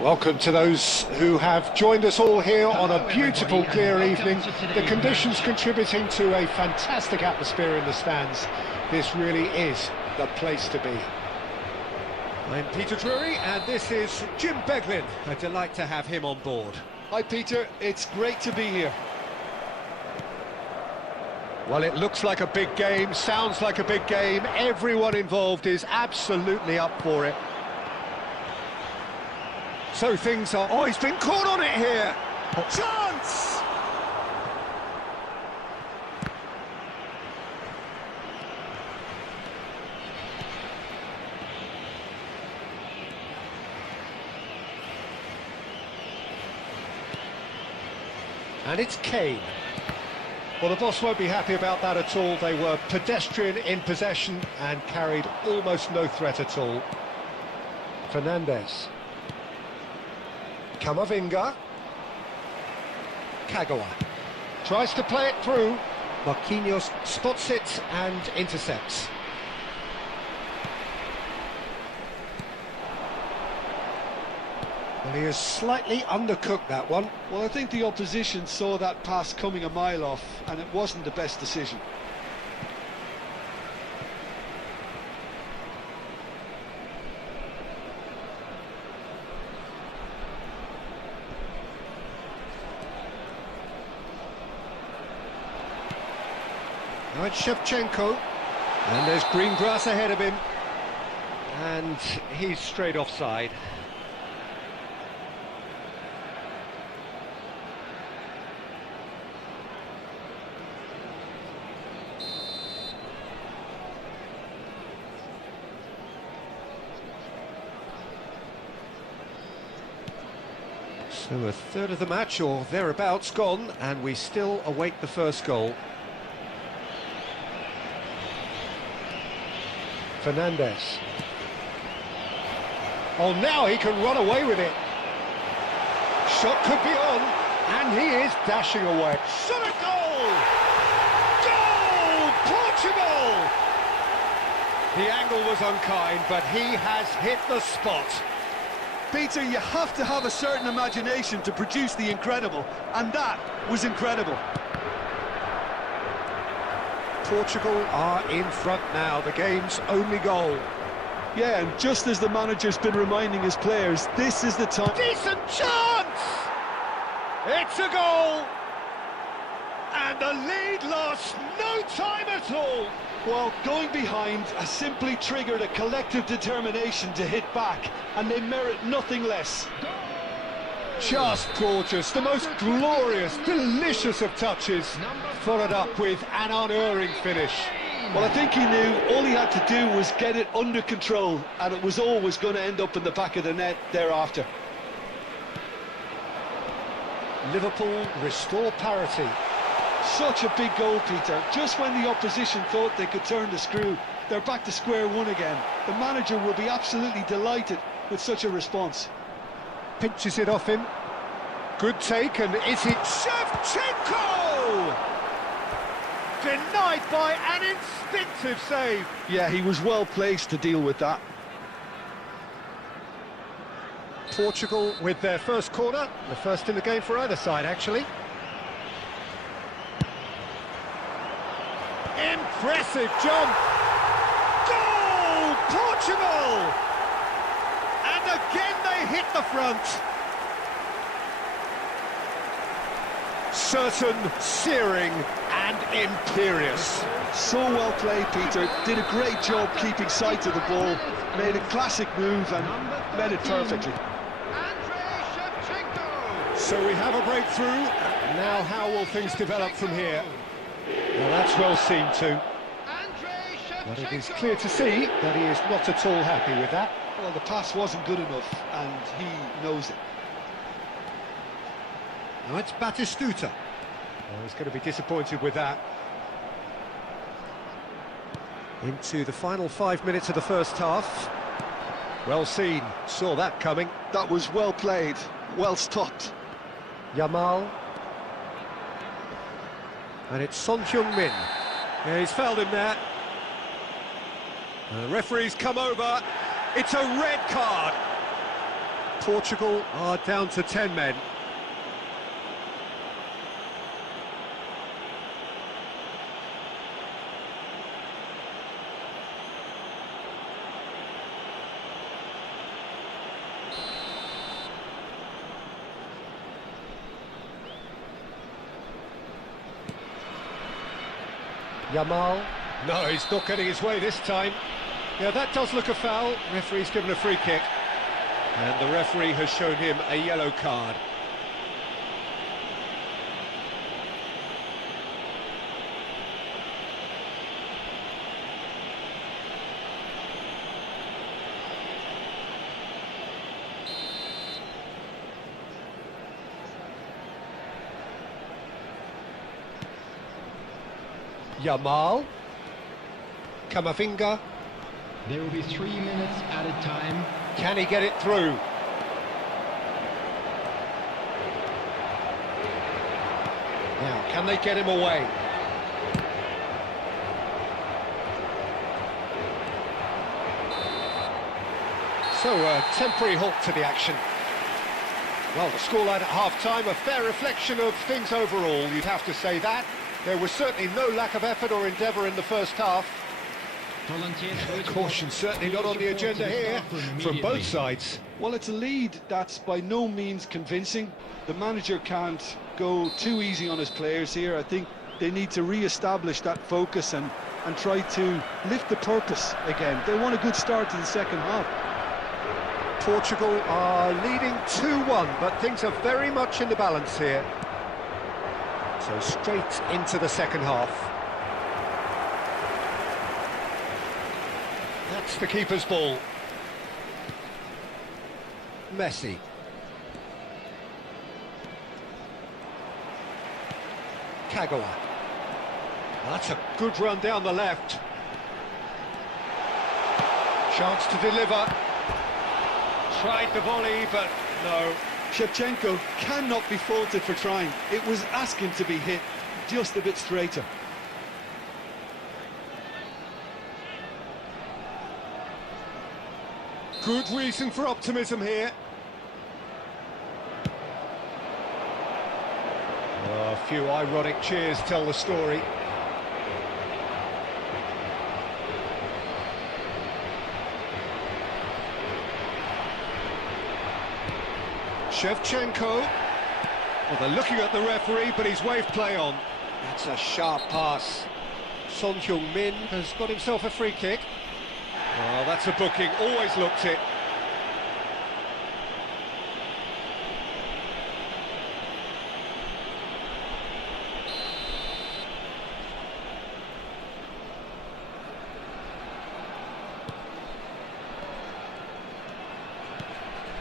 Welcome to those who have joined us all here on a beautiful, clear evening. The conditions contributing to a fantastic atmosphere in the stands. This really is the place to be. I'm Peter Drury, and this is Jim Beglin. A delight to have him on board. Hi Peter, it's great to be here. Well, it looks like a big game, sounds like a big game. Everyone involved is absolutely up for it. So things are... Oh, he's been caught on it here! Chance! And it's Kane. Well, the boss won't be happy about that at all. They were pedestrian in possession and carried almost no threat at all. Fernandes. Camavinga. Kagawa. Tries to play it through. Marquinhos spots it and intercepts. Well, he has slightly undercooked that one. Well, I think the opposition saw that pass coming a mile off, and it wasn't the best decision. Now it's Shevchenko, and there's green grass ahead of him, and he's straight offside. So a third of the match or thereabouts gone, and we still await the first goal. Fernandez. Oh, now he can run away with it. Shot could be on, and he is dashing away. Shot a goal! Goal! Portugal! The angle was unkind, but he has hit the spot. Peter, you have to have a certain imagination to produce the incredible, and that was incredible. Portugal are in front now, the game's only goal. Yeah, and just as the manager's been reminding his players, this is the time. Decent chance! It's a goal! And the lead lost no time at all. Well, going behind has simply triggered a collective determination to hit back, and they merit nothing less. Just gorgeous, the most glorious, delicious of touches, followed up with an unerring finish. Well, I think he knew all he had to do was get it under control, and it was always going to end up in the back of the net thereafter. Liverpool restore parity. Such a big goal, Peter. Just when the opposition thought they could turn the screw, they're back to square one again. The manager will be absolutely delighted with such a response. Pinches it off him. Good take, and is it Shevchenko! Denied by an instinctive save. Yeah, he was well placed to deal with that. Portugal with their first corner, the first in the game for either side, actually. Impressive jump. Goal! Portugal! And again they hit the front. Certain, searing and imperious. So well played, Peter. Did a great job keeping sight of the ball. Made a classic move and met it perfectly. So we have a breakthrough. Now how will things develop from here? Well, that's well seen too. But it is clear to see that he is not at all happy with that. Well, the pass wasn't good enough, and he knows it. Now it's Batistuta. Oh, he's going to be disappointed with that. Into the final 5 minutes of the first half. Well seen, saw that coming. That was well played, well stopped. Yamal. And it's Son Heung-min. Yeah, he's fouled him there. The referee's come over. It's a red card. Portugal are down to 10 men. Yamal. No, he's not getting his way this time. Yeah, that does look a foul. Referee's given a free kick. And the referee has shown him a yellow card. Yamal. Camavinga. There will be 3 minutes at a time. Can he get it through? Now, can they get him away? So, a temporary halt to the action. Well, the scoreline at half-time, a fair reflection of things overall, you'd have to say that. There was certainly no lack of effort or endeavour in the first half. Caution certainly not on the agenda here, from both sides. Well, it's a lead that's by no means convincing. The manager can't go too easy on his players here. I think they need to re-establish that focus and try to lift the purpose again. They want a good start to the second half. Portugal are leading 2-1, but things are very much in the balance here. So straight into the second half. That's the keeper's ball. Messi. Kagawa. That's a good run down the left. Chance to deliver. Tried the volley, but no. Shevchenko cannot be faulted for trying. It was asking to be hit just a bit straighter. Good reason for optimism here. Oh, a few ironic cheers tell the story. Shevchenko. Well, they're looking at the referee, but he's waved play on. That's a sharp pass. Son Heung-min has got himself a free kick. Oh, that's a booking, always looked it.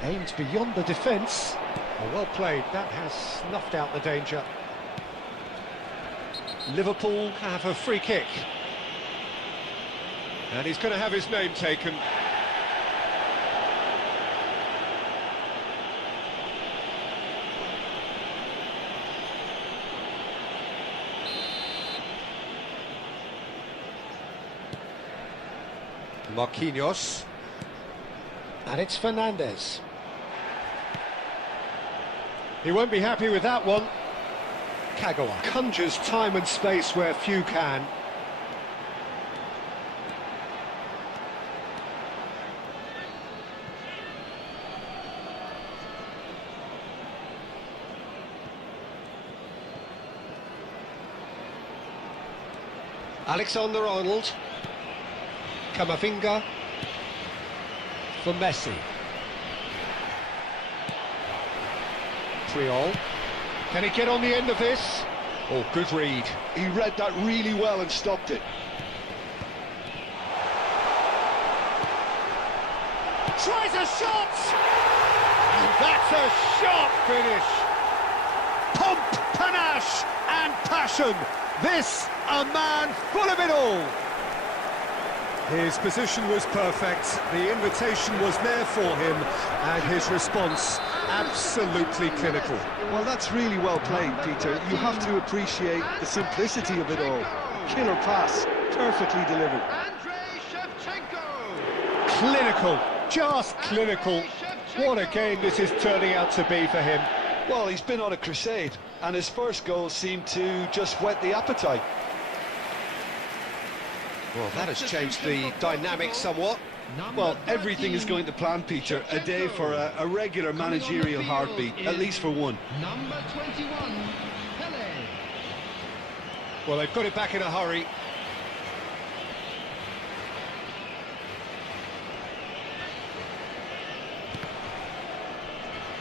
Aimed beyond the defence. Oh, well played, that has snuffed out the danger. Liverpool have a free kick. And he's going to have his name taken. Marquinhos. And it's Fernandes. He won't be happy with that one. Kagawa conjures time and space where few can. Alexander-Arnold. Camavinga. For Messi. Triol. Can he get on the end of this? Oh, good read. He read that really well and stopped it. Tries a shot! And that's a sharp finish! Pomp, panache and passion! This, a man full of it all! His position was perfect, the invitation was there for him, and his response absolutely clinical. Well, that's really well played, Peter. You have to appreciate the simplicity of it all. Killer pass, perfectly delivered. Clinical, just clinical. What a game this is turning out to be for him. Well, he's been on a crusade, and his first goal seemed to just whet the appetite. Well, that has changed the dynamic somewhat. Well, everything is going to plan, Peter. A day for a regular managerial heartbeat, at least for one. Number 21, Pele. Well, they've got it back in a hurry.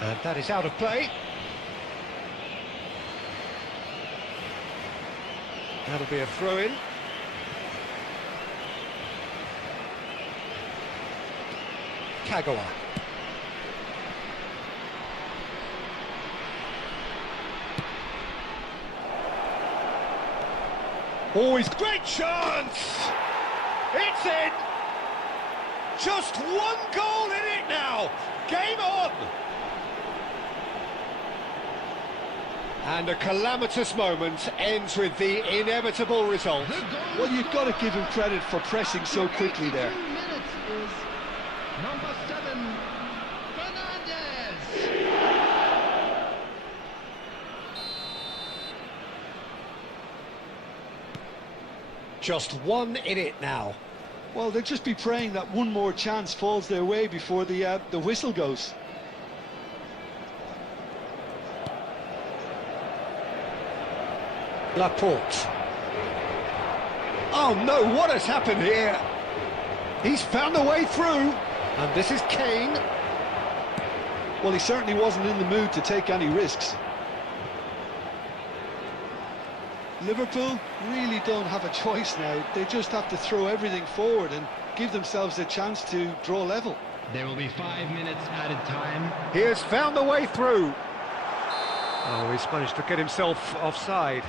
And that is out of play. That'll be a throw-in. Kagawa. Always great chance! It's in! Just one goal in it now! Game on! And a calamitous moment ends with the inevitable result. Well, you've got to give him credit for pressing so quickly there. Number 7, Fernandes. Just one in it now. Well, they'll just be praying that one more chance falls their way before the whistle goes. Laporte. Oh no, what has happened here? He's found a way through, and this is Kane. Well, he certainly wasn't in the mood to take any risks. Liverpool really don't have a choice now. They just have to throw everything forward and give themselves a chance to draw level. There will be 5 minutes added time. He has found a way through. Oh, he's managed to get himself offside.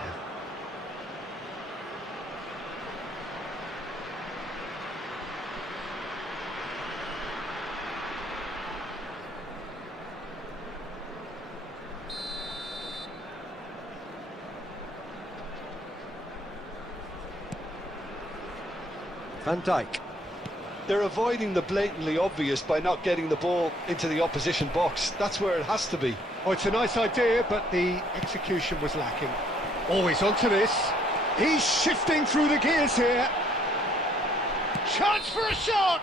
Van Dijk. They're avoiding the blatantly obvious by not getting the ball into the opposition box. That's where it has to be. Oh, it's a nice idea, but the execution was lacking. Always onto this. He's shifting through the gears here. Chance for a shot!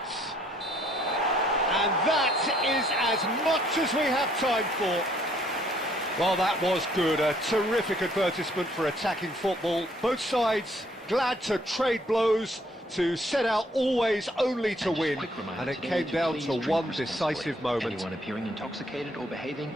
And that is as much as we have time for. Well, that was good. A terrific advertisement for attacking football. Both sides glad to trade blows, to set out always only to win, and it came down to one decisive moment.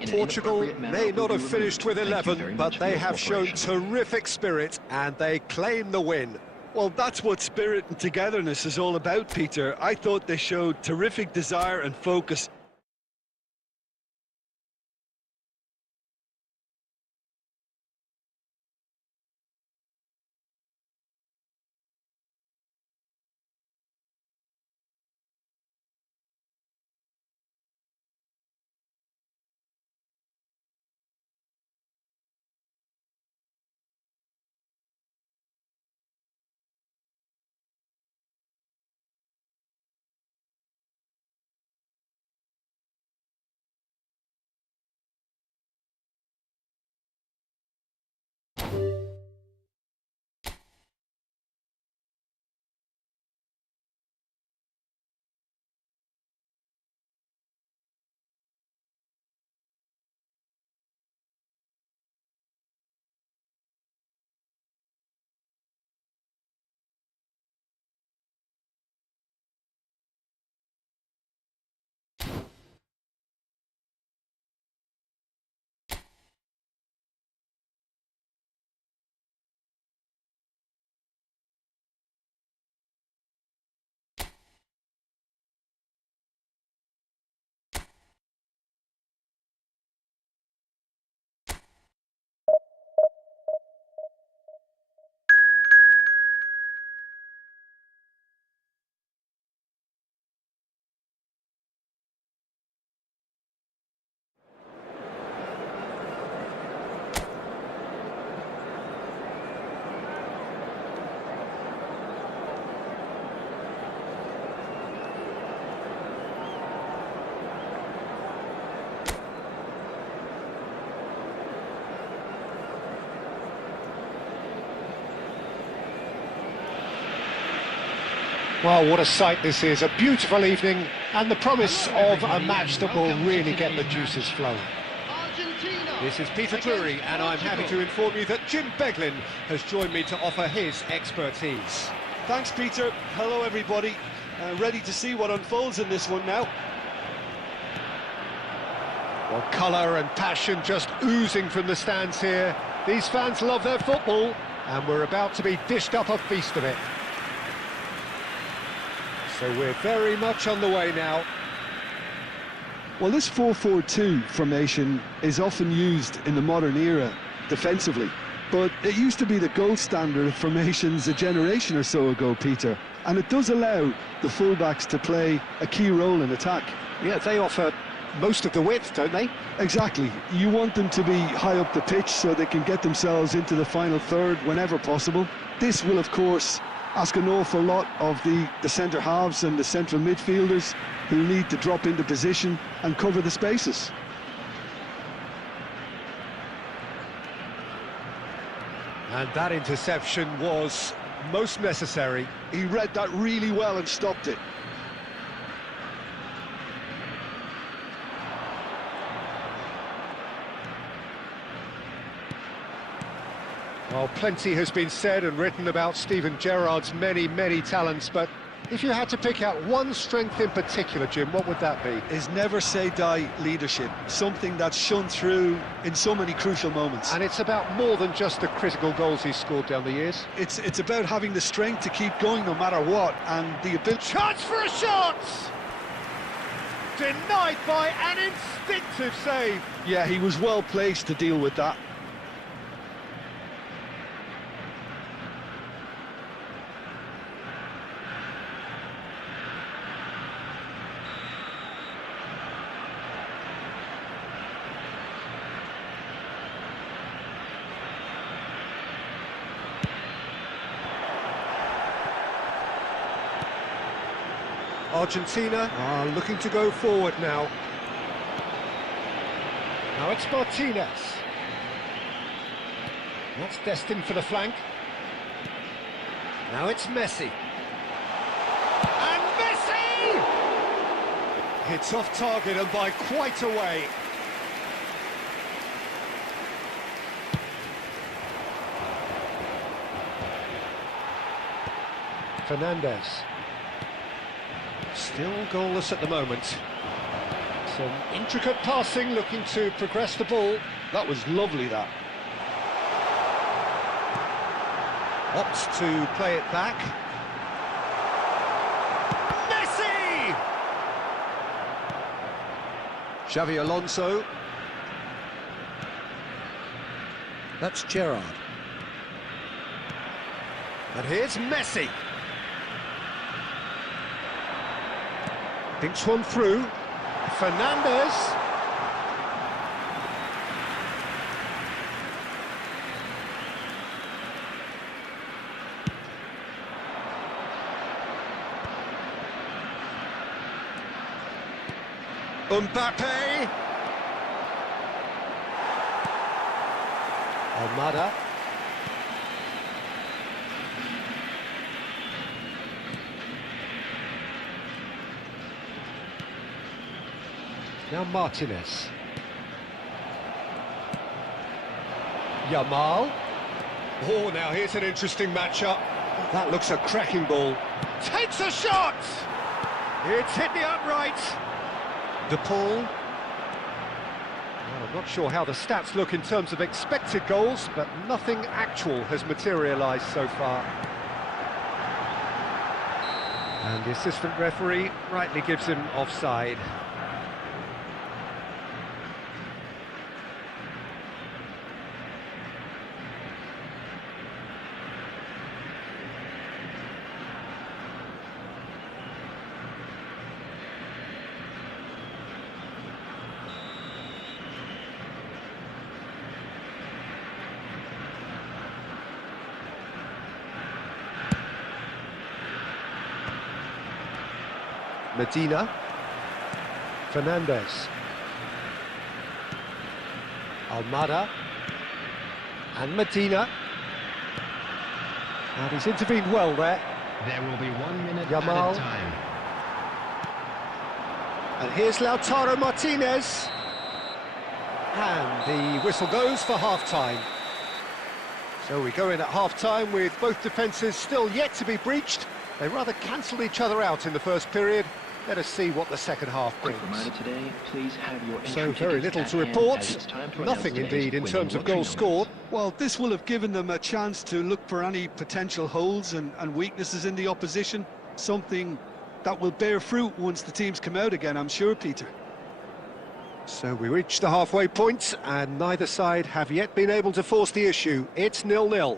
Portugal may not have finished with 11, but they have shown terrific spirit and they claim the win. Well, that's what spirit and togetherness is all about, Peter. I thought they showed terrific desire and focus. Well, what a sight this is. A beautiful evening and the promise of a match that will really get the juices flowing. This is Peter Drury, and I'm happy to inform you that Jim Beglin has joined me to offer his expertise. Thanks, Peter. Hello, everybody. Ready to see what unfolds in this one now. Well, colour and passion just oozing from the stands here. These fans love their football, and we're about to be dished up a feast of it. So we're very much on the way now. Well, this 4-4-2 formation is often used in the modern era defensively, but it used to be the gold standard of formations a generation or so ago, Peter, and it does allow the fullbacks to play a key role in attack. Yeah, they offer most of the width, don't they? Exactly. You want them to be high up the pitch so they can get themselves into the final third whenever possible. This will, of course, ask an awful lot of the centre halves and the central midfielders, who need to drop into position and cover the spaces. And that interception was most necessary. He read that really well and stopped it. Well, plenty has been said and written about Steven Gerrard's many, many talents, but if you had to pick out one strength in particular, Jim, what would that be? His never-say-die leadership, something that's shone through in so many crucial moments. And it's about more than just the critical goals he's scored down the years. It's about having the strength to keep going no matter what, and the ability... Chance for a shot! Denied by an instinctive save. Yeah, he was well placed to deal with that. Argentina are looking to go forward now. Now it's Martinez. That's destined for the flank. Now it's Messi. And Messi! It's off target and by quite a way. Fernandez. Still goalless at the moment. Some intricate passing, looking to progress the ball. That was lovely, that. Opts to play it back. Messi! Xavi Alonso. That's Gerrard. And here's Messi. Thinks one through. Fernandez. Mbappe. Almada. Now Martinez. Yamal. Oh, now here's an interesting matchup. That looks a cracking ball. Takes a shot! It's hit the upright. De Paul. Well, I'm not sure how the stats look in terms of expected goals, but nothing actual has materialised so far. And the assistant referee rightly gives him offside. Medina. Fernandez. Almada. And Medina. And he's intervened well there. There will be 1 minute Yamal. added time. And here's Lautaro Martinez. And the whistle goes for half-time. So we go in at half-time with both defences still yet to be breached. They rather cancelled each other out in the first period. Let us see what the second half brings. Today, please have your So very little to report. Nothing indeed in terms of goals scored. Well, this will have given them a chance to look for any potential holes and weaknesses in the opposition. Something that will bear fruit once the teams come out again, I'm sure, Peter. So we reach the halfway point, and neither side have yet been able to force the issue. It's 0-0.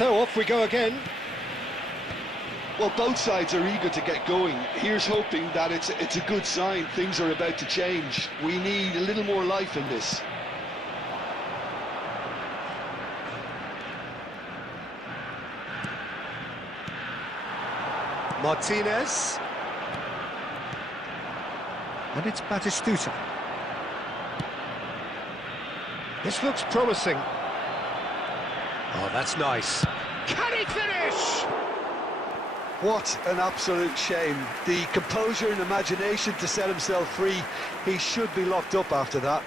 So off we go again. Well, both sides are eager to get going. Here's hoping that it's a good sign. Things are about to change. We need a little more life in this. Martinez. And it's Dstuds. This looks promising. Oh, that's nice. Can he finish? What an absolute shame. The composure and imagination to set himself free. He should be locked up after that.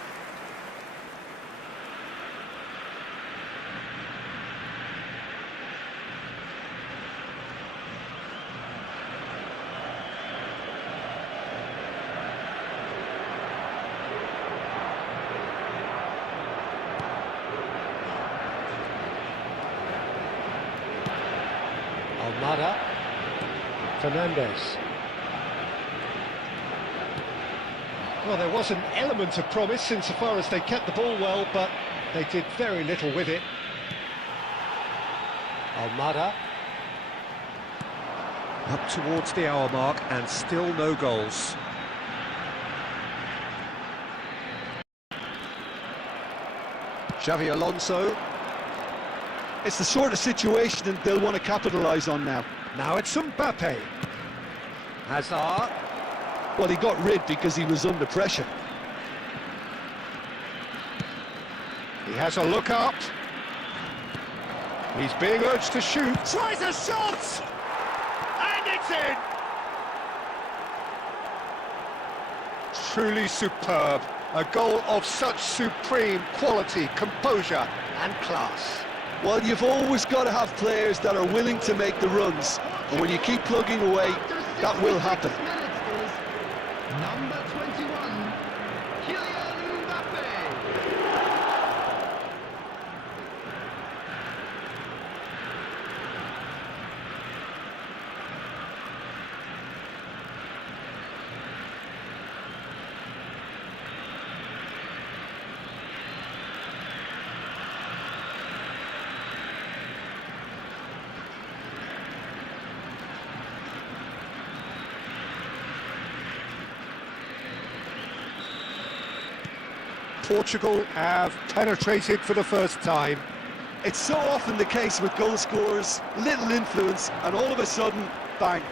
Almada. Fernandez. Well, there was an element of promise insofar as they kept the ball well, but they did very little with it. Almada. Up towards the hour mark and still no goals. Xavi Alonso. It's the sort of situation that they'll want to capitalise on now. Now it's Mbappe. Hazard. Well, he got rid because he was under pressure. He has a look up. He's being urged to shoot. Tries a shot! And it's in! Truly superb. A goal of such supreme quality, composure and class. Well, you've always got to have players that are willing to make the runs. And when you keep plugging away, that will happen. Number 21, Kylian Mbappe. Portugal have penetrated for the first time. It's so often the case with goal scorers, little influence, and all of a sudden, bang.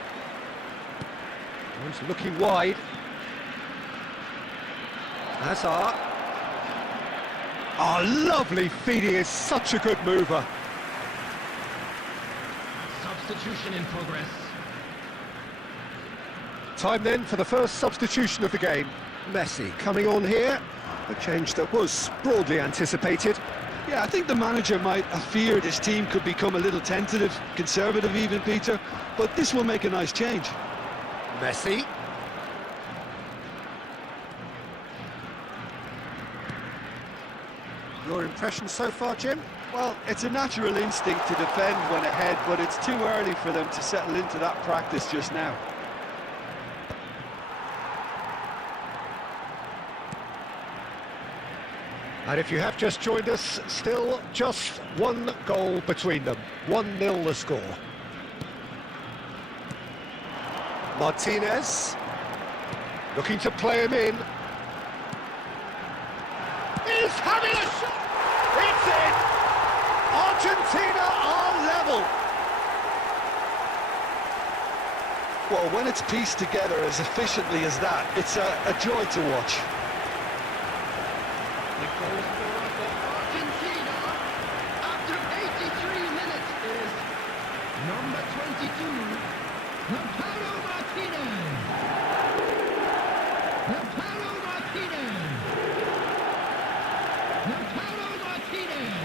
He's looking wide. Hazard. Oh, lovely feed. He is such a good mover. Substitution in progress. Time then for the first substitution of the game. Messi coming on here. A change that was broadly anticipated. Yeah, I think the manager might have feared his team could become a little tentative, conservative even, Peter, but this will make a nice change. Messi. Your impression so far, Jim? Well, it's a natural instinct to defend when ahead, but it's too early for them to settle into that practice just now. And if you have just joined us, still just one goal between them. 1-0 the score. Martinez. Looking to play him in. He's having a shot! It's in! Argentina are level! Well, when it's pieced together as efficiently as that, it's a joy to watch. The goal scorer for Argentina after 83 minutes is number 22, Lautaro Martinez. Lautaro Martinez. Lautaro Martinez.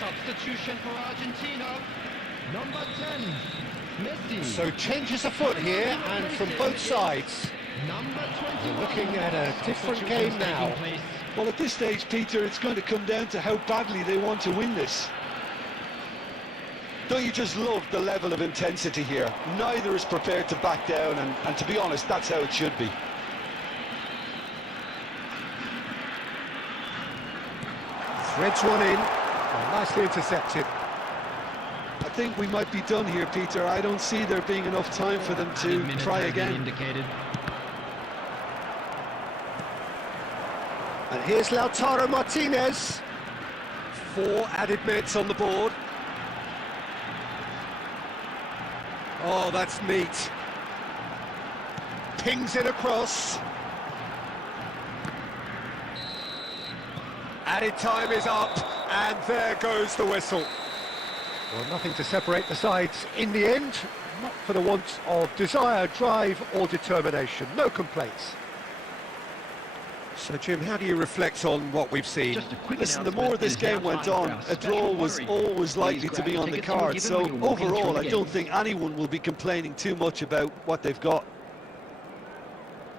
Substitution for Argentina, number 10, Messi. So changes afoot here, and from both sides. Number 21. We're looking at a different game now. Well, at this stage, Peter, it's going to come down to how badly they want to win this. Don't you just love the level of intensity here? Neither is prepared to back down, and to be honest, that's how it should be. Threads one in. Well, nicely intercepted. I think we might be done here, Peter. I don't see there being enough time for them to try again. Indicated. And here's Lautaro Martinez. 4 added minutes on the board. Oh, that's neat. Pings it across. Added time is up, and there goes the whistle. Well, nothing to separate the sides in the end, not for the want of desire, drive or determination. No complaints. So, Jim, how do you reflect on what we've seen? Listen, the more this game went on, a draw was always likely to be on the card. So, overall, I don't think anyone will be complaining too much about what they've got.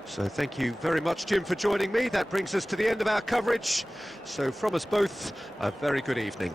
So thank you very much, Jim, for joining me. That brings us to the end of our coverage. So from us both, a very good evening.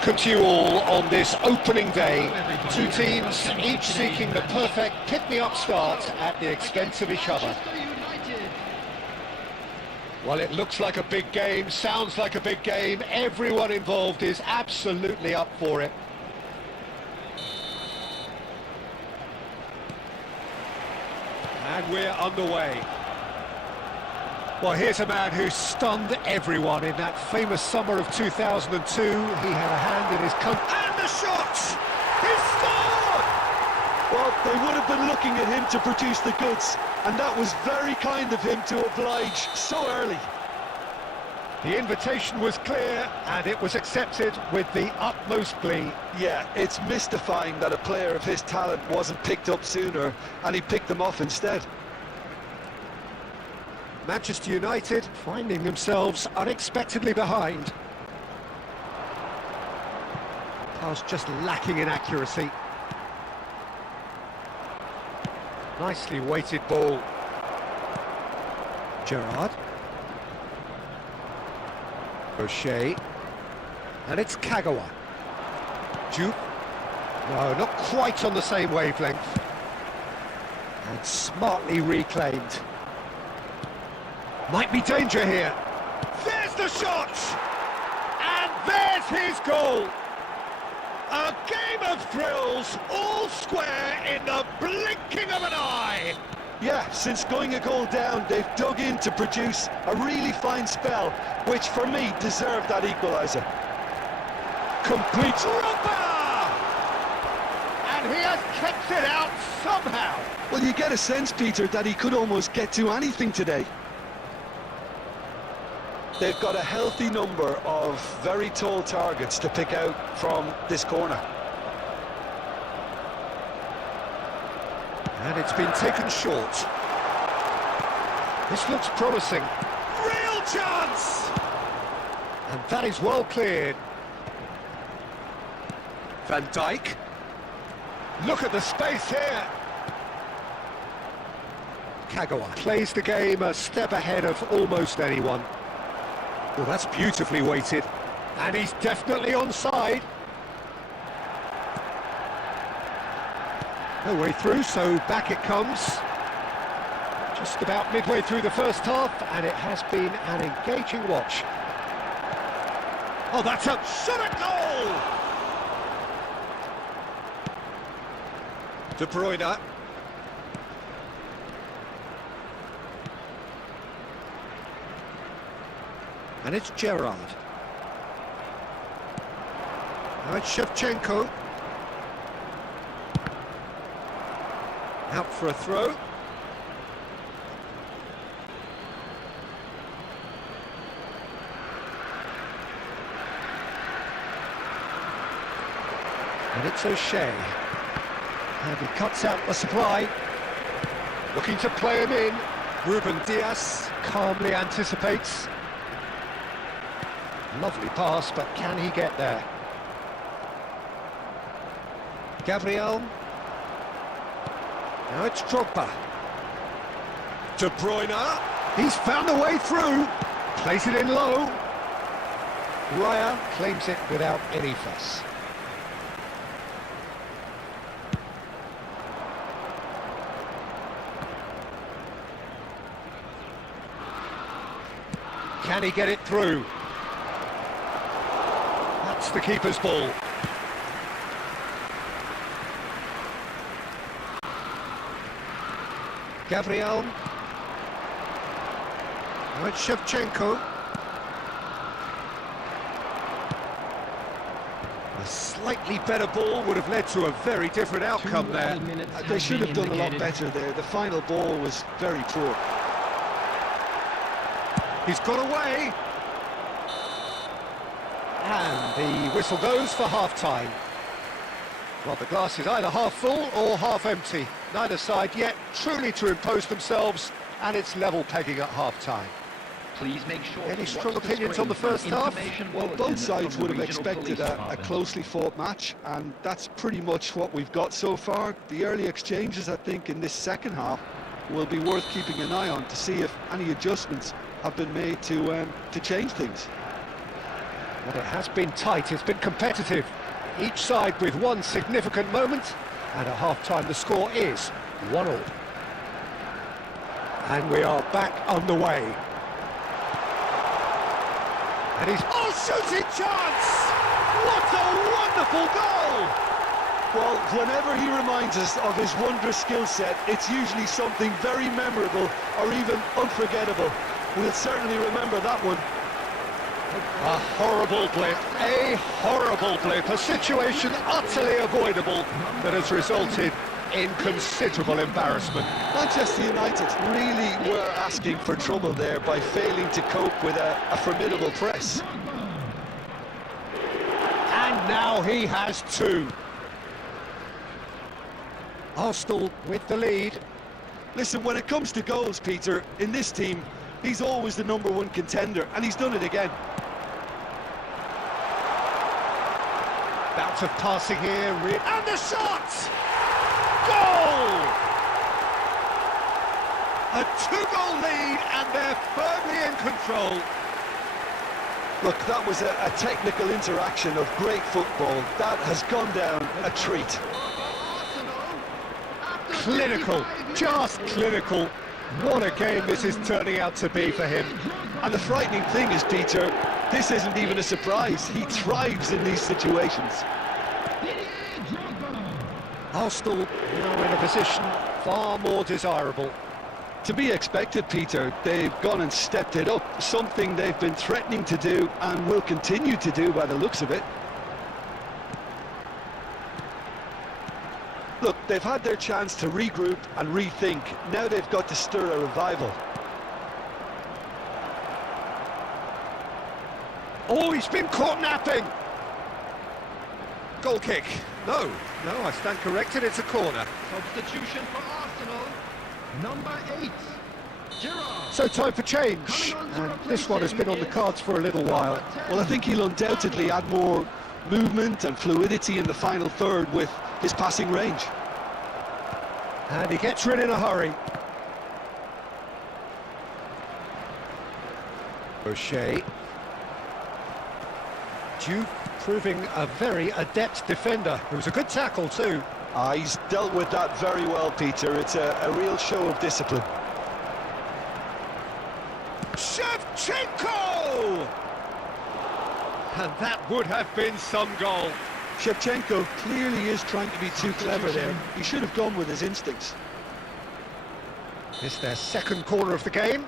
welcome to you all on this opening day. Two teams, each seeking the perfect pick-me-up start at the expense of each other. Manchester United. Well, it looks like a big game, sounds like a big game. Everyone involved is absolutely up for it. And we're underway. Well, here's a man who stunned everyone in that famous summer of 2002. He had a hand in his country. And the shot! He scored! Well, they would have been looking at him to produce the goods, and that was very kind of him to oblige so early. The invitation was clear, and it was accepted with the utmost glee. Yeah, it's mystifying that a player of his talent wasn't picked up sooner, and he picked them off instead. Manchester United finding themselves unexpectedly behind. Pass just lacking in accuracy. Nicely weighted ball. Gerrard. O'Shea. And it's Kagawa. Jupe. No, not quite on the same wavelength. And smartly reclaimed. Might be danger here. There's the shot! And there's his goal! A game of thrills, all square in the blinking of an eye! Yeah, since going a goal down, they've dug in to produce a really fine spell, which for me deserved that equaliser. Complete rubber! And he has kept it out somehow! Well, you get a sense, Peter, that he could almost get to anything today. They've got a healthy number of very tall targets to pick out from this corner. And it's been taken short. This looks promising. Real chance! And that is well cleared. Van Dijk. Look at the space here. Kagawa plays the game a step ahead of almost anyone. Well, that's beautifully weighted. And he's definitely onside. No way through, so back it comes. Just about midway through the first half, and it has been an engaging watch. Oh, that's a Shot at goal! De Bruyne. And it's Gerrard. Now it's Shevchenko. Out for a throw. And it's O'Shea. And he cuts out the supply. Looking to play him in. Ruben Dias calmly anticipates. Lovely pass, but can he get there? Gabriel. Now it's Drogba. De Bruyne. He's found a way through. Plays it in low. Raya claims it without any fuss. Can he get it through? That's the keeper's ball. Gabriel. Now it's Shevchenko. A slightly better ball would have led to a very different outcome there. They should have done a lot better there. The final ball was very poor. He's got away. And the whistle goes for half-time. Well, the glass is either half full or half empty. Neither side yet truly to impose themselves, and it's level pegging at half-time. Please make sure. Any to strong watch the opinions on the screen first for half? information Well, bulletin both sides from would the have regional expected police a department. closely fought match, and that's pretty much what we've got so far. The early exchanges, I think, in this second half will be worth keeping an eye on to see if any adjustments have been made to change things. But it has been tight, it's been competitive. Each side with one significant moment, and at half-time the score is 1-1. And we are back underway. And he's... Oh, shooting chance! What a wonderful goal! Well, whenever he reminds us of his wondrous skill set, it's usually something very memorable or even unforgettable. We'll certainly remember that one. A horrible blip, a situation utterly avoidable that has resulted in considerable embarrassment. Manchester United really were asking for trouble there by failing to cope with a formidable press. And now he has two. Arsenal with the lead. Listen, when it comes to goals, Peter, in this team, he's always the #1 contender, and he's done it again. Bout of passing here, and the shot! Goal! A 2-goal lead, and they're firmly in control. Look, that was a technical interaction of great football. That has gone down a treat. Clinical, just clinical. What a game this is turning out to be for him. And the frightening thing is, Peter, this isn't even a surprise. He thrives in these situations. Arsenal now in a position far more desirable. To be expected, Peter. They've gone and stepped it up, something they've been threatening to do and will continue to do by the looks of it. Look, they've had their chance to regroup and rethink. Now they've got to stir a revival. Oh, he's been caught napping! Goal kick. No, I stand corrected, it's a corner. Substitution for Arsenal. Number 8, Gerrard. So time for change, and this one has been on the cards for a little while. Well, I think he'll undoubtedly add more movement and fluidity in the final third with his passing range. And he gets rid in a hurry. O'Shea. Duke proving a very adept defender. It was a good tackle too. He's dealt with that very well, Peter. It's a real show of discipline. Shevchenko! And that would have been some goal. Shevchenko clearly is trying to be too clever there. He should have gone with his instincts. It's their second corner of the game.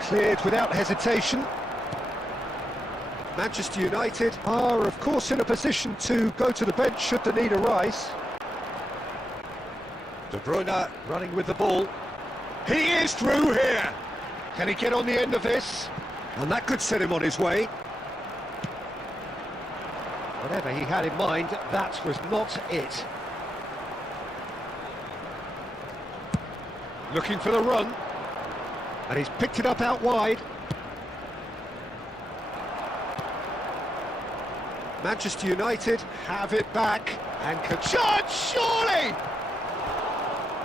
Cleared without hesitation. Manchester United are, of course, in a position to go to the bench should the need arise. De Bruyne running with the ball. He is through here. Can he get on the end of this? And that could set him on his way. Whatever he had in mind, that was not it. Looking for the run. And he's picked it up out wide. Manchester United have it back and can... Shot, surely!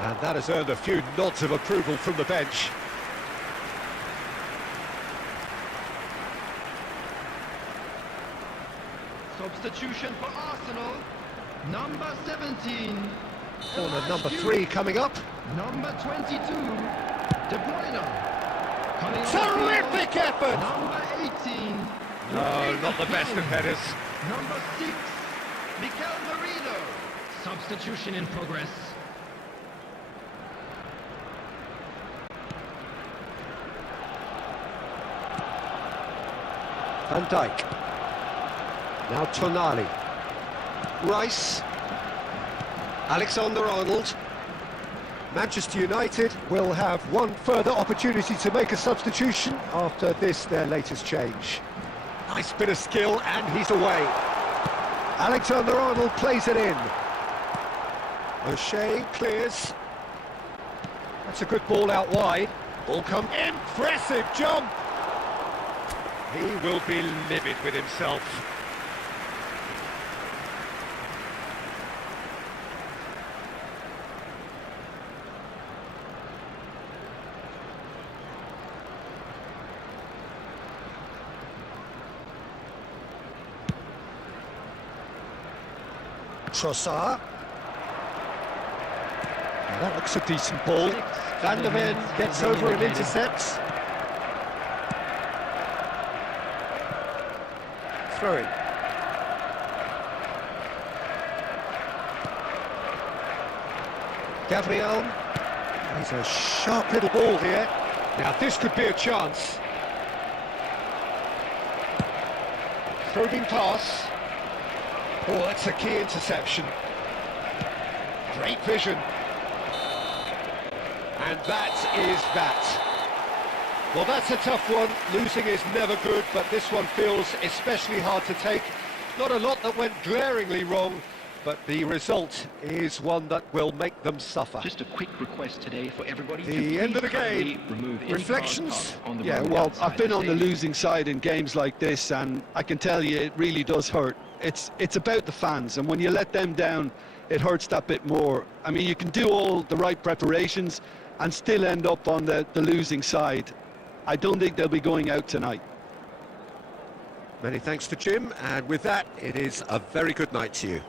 And that has earned a few nods of approval from the bench. Substitution for Arsenal. Number 17. Corner number 3 coming up. Number 22. De Bruyne. Terrific effort! Number 18. No, not the best of headers. Number 6. Mikel Merino. Substitution in progress. Van Dijk. Now Tonali. Rice. Alexander-Arnold. Manchester United will have one further opportunity to make a substitution after this, their latest change. Nice bit of skill, and he's away. Alexander-Arnold plays it in. O'Shea clears. That's a good ball out wide. Ball come. Impressive jump! He will be livid with himself. Trossard. Now that looks a decent ball. Van der Ven gets over and intercepts. Throw it. Gabriel. He's a sharp little ball here. Now this could be a chance. Probing pass. Oh, that's a key interception. Great vision. And that is that. Well, that's a tough one. Losing is never good, but this one feels especially hard to take. Not a lot that went glaringly wrong, but the result is one that will make them suffer. Just a quick request today for everybody. The end of the game. Remove any Reflections? cars on the Yeah, road well, outside I've been on the stadium. losing side in games like this, and I can tell you it really does hurt. It's about the fans, and when you let them down, it hurts that bit more. I mean, you can do all the right preparations and still end up on the losing side. I don't think they'll be going out tonight. Many thanks to Jim, and with that, it is a very good night to you.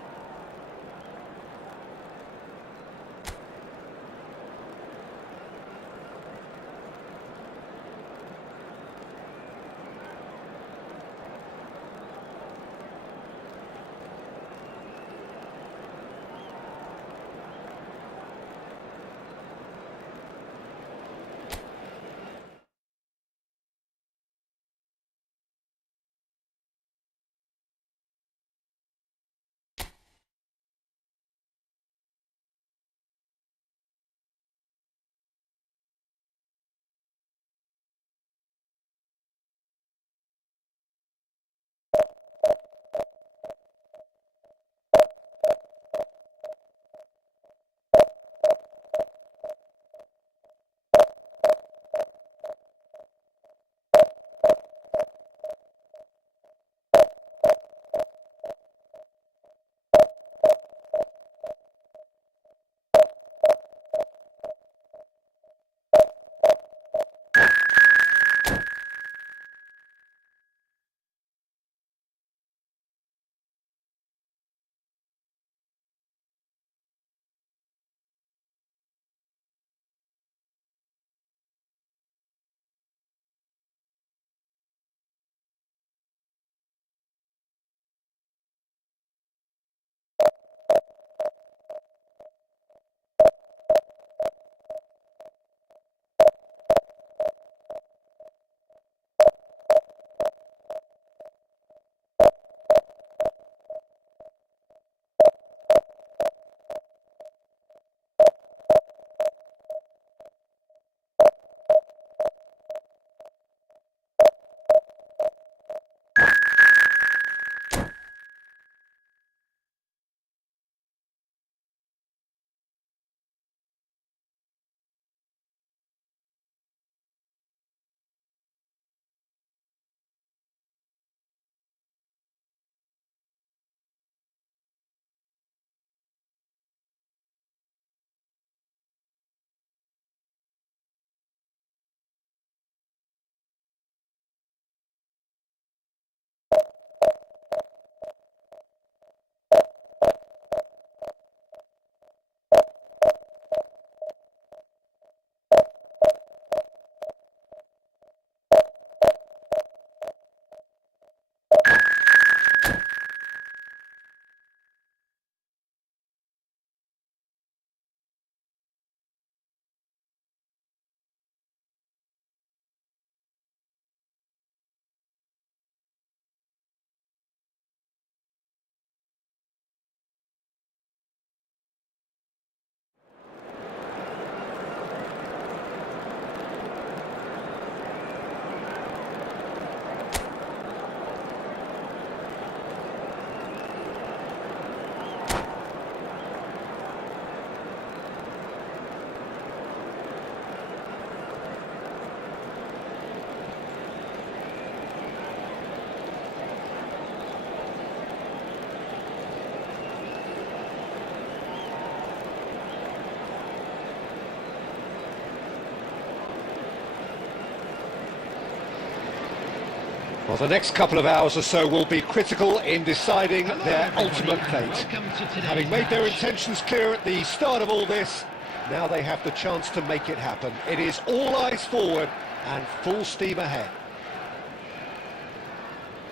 Well, the next couple of hours or so will be critical in deciding Hello, their everybody, ultimate and fate. welcome to today's Having made their match. intentions clear at the start of all this, now they have the chance to make it happen. It is all eyes forward and full steam ahead.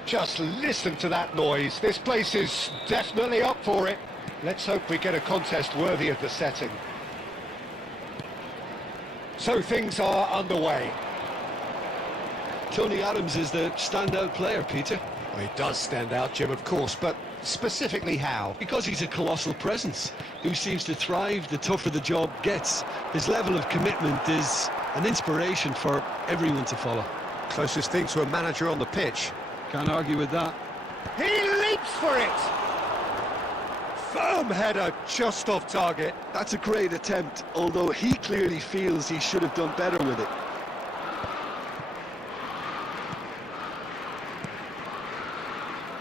Just listen to that noise. This place is definitely up for it. Let's hope we get a contest worthy of the setting. So things are underway. Tony Adams is the standout player, Peter. Well, he does stand out, Jim, of course, but specifically how? Because he's a colossal presence who seems to thrive the tougher the job gets. His level of commitment is an inspiration for everyone to follow. Closest thing to a manager on the pitch. Can't argue with that. He leaps for it! Firm header, just off target. That's a great attempt, although he clearly feels he should have done better with it.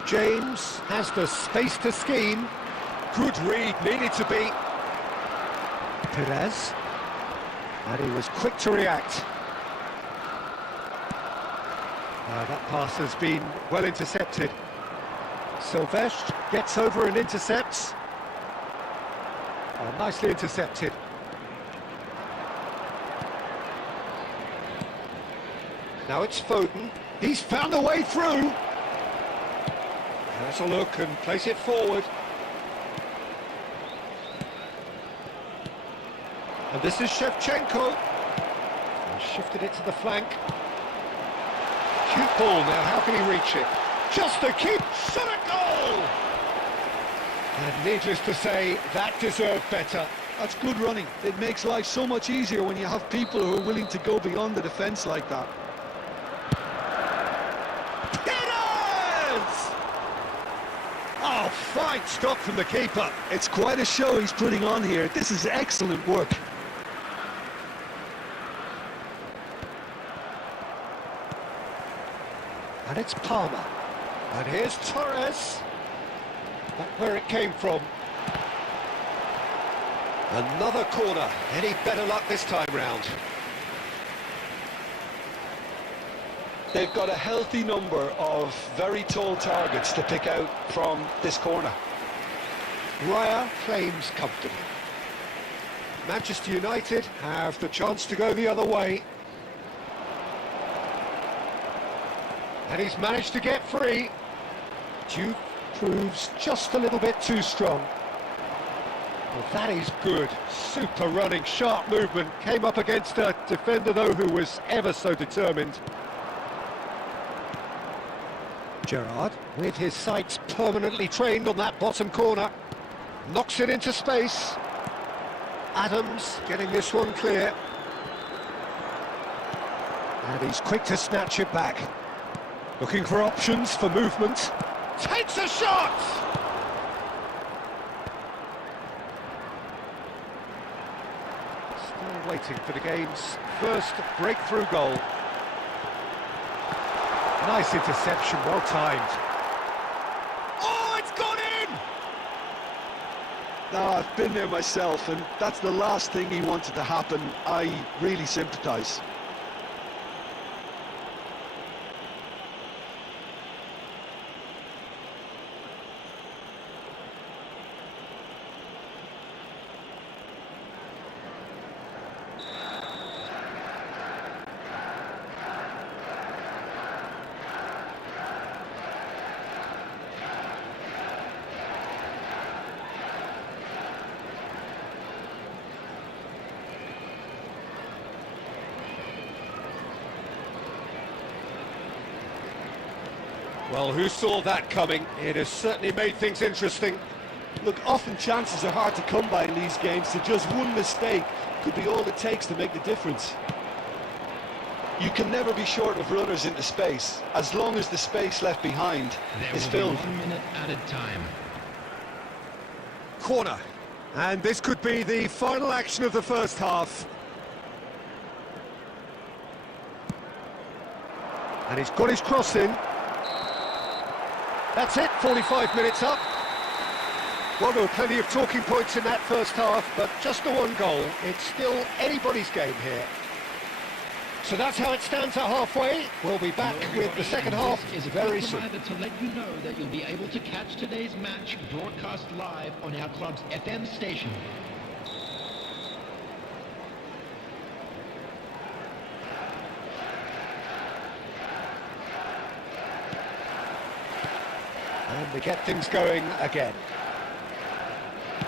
James has the space to scheme. Good read, needed to be. Perez. And he was quick to react. That pass has been well intercepted. Silvestre gets over and intercepts. Nicely intercepted. Now it's Foden. He's found a way through. Has a look and place it forward. And this is Shevchenko. And shifted it to the flank. Cute ball now, how can he reach it? Just to keep, shot a goal! And needless to say, that deserved better. That's good running. It makes life so much easier when you have people who are willing to go beyond the defence like that. Oh, fine stop from the keeper. It's quite a show he's putting on here. This is excellent work. And it's Palmer. And here's Torres. Back where it came from. Another corner. Any better luck this time round? They've got a healthy number of very tall targets to pick out from this corner. Raya claims comfortably. Manchester United have the chance to go the other way. And he's managed to get free. Duke proves just a little bit too strong. Well, that is good. Super running, sharp movement. Came up against a defender, though, who was ever so determined. Gerrard, with his sights permanently trained on that bottom corner, knocks it into space. Adams getting this one clear. And he's quick to snatch it back. Looking for options for movement. Takes a shot! Still waiting for the game's first breakthrough goal. Nice interception, well timed. Oh, it's gone in! I've been there myself, and that's the last thing he wanted to happen. I really sympathise. Well, who saw that coming? It has certainly made things interesting. Look, often chances are hard to come by in these games, so just one mistake could be all it takes to make the difference. You can never be short of runners into space, as long as the space left behind is filled. 1 minute added time. Corner. And this could be the final action of the first half. And he's got his cross in. That's it, 45 minutes up. Well, there were plenty of talking points in that first half, but just the one goal. It's still anybody's game here. So that's how it stands at halfway. We'll be back with the second half Is a very quick soon. reminder to let you know that you'll be able to catch today's match broadcast live on our club's FM station. And they get things going again.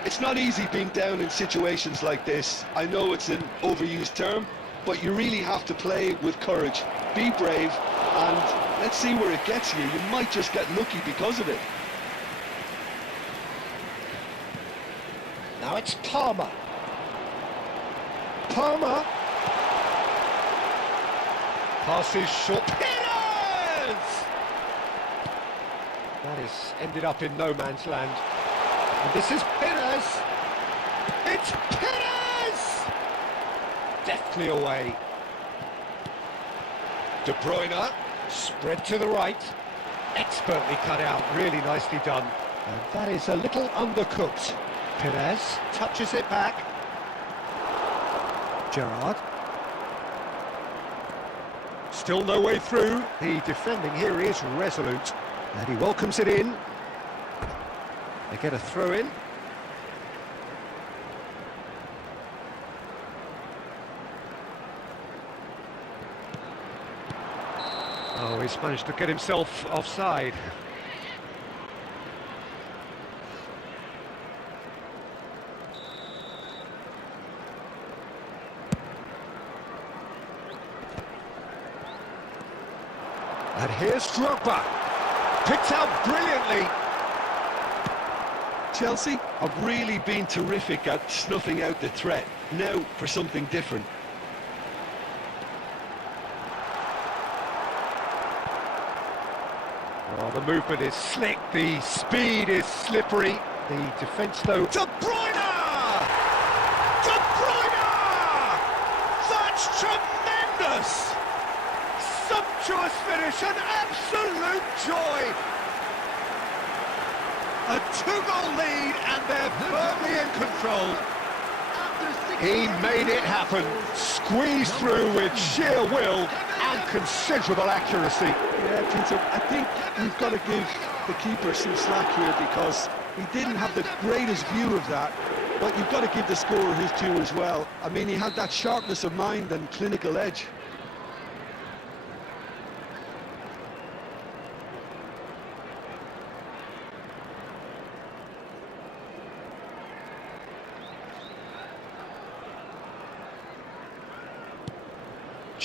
It's not easy being down in situations like this. I know it's an overused term, but you really have to play with courage. Be brave, and let's see where it gets you. You might just get lucky because of it. Now it's Palmer. Palmer. Passes short. Pires! That is ended up in no man's land. And this is Pires. It's Pires! Deftly away. De Bruyne. Spread to the right. Expertly cut out. Really nicely done. And that is a little undercooked. Pires touches it back. Gerrard. Still no way through. The defending here is resolute. And he welcomes it in. They get a throw in. Oh, he's managed to get himself offside. And here's Drogba. Picked out brilliantly. Chelsea have really been terrific at snuffing out the threat. Now for something different. Oh, the movement is slick, the speed is slippery. The defence, though... De Bruyne! De Bruyne! That's tremendous! Sumptuous finish, an absolute joy! A two-goal lead, and they're firmly in control. He made it happen, squeezed through with sheer will and considerable accuracy. Yeah, Peter, I think we've got to give the keeper some slack here because he didn't have the greatest view of that, but you've got to give the scorer his due as well. I mean, he had that sharpness of mind and clinical edge.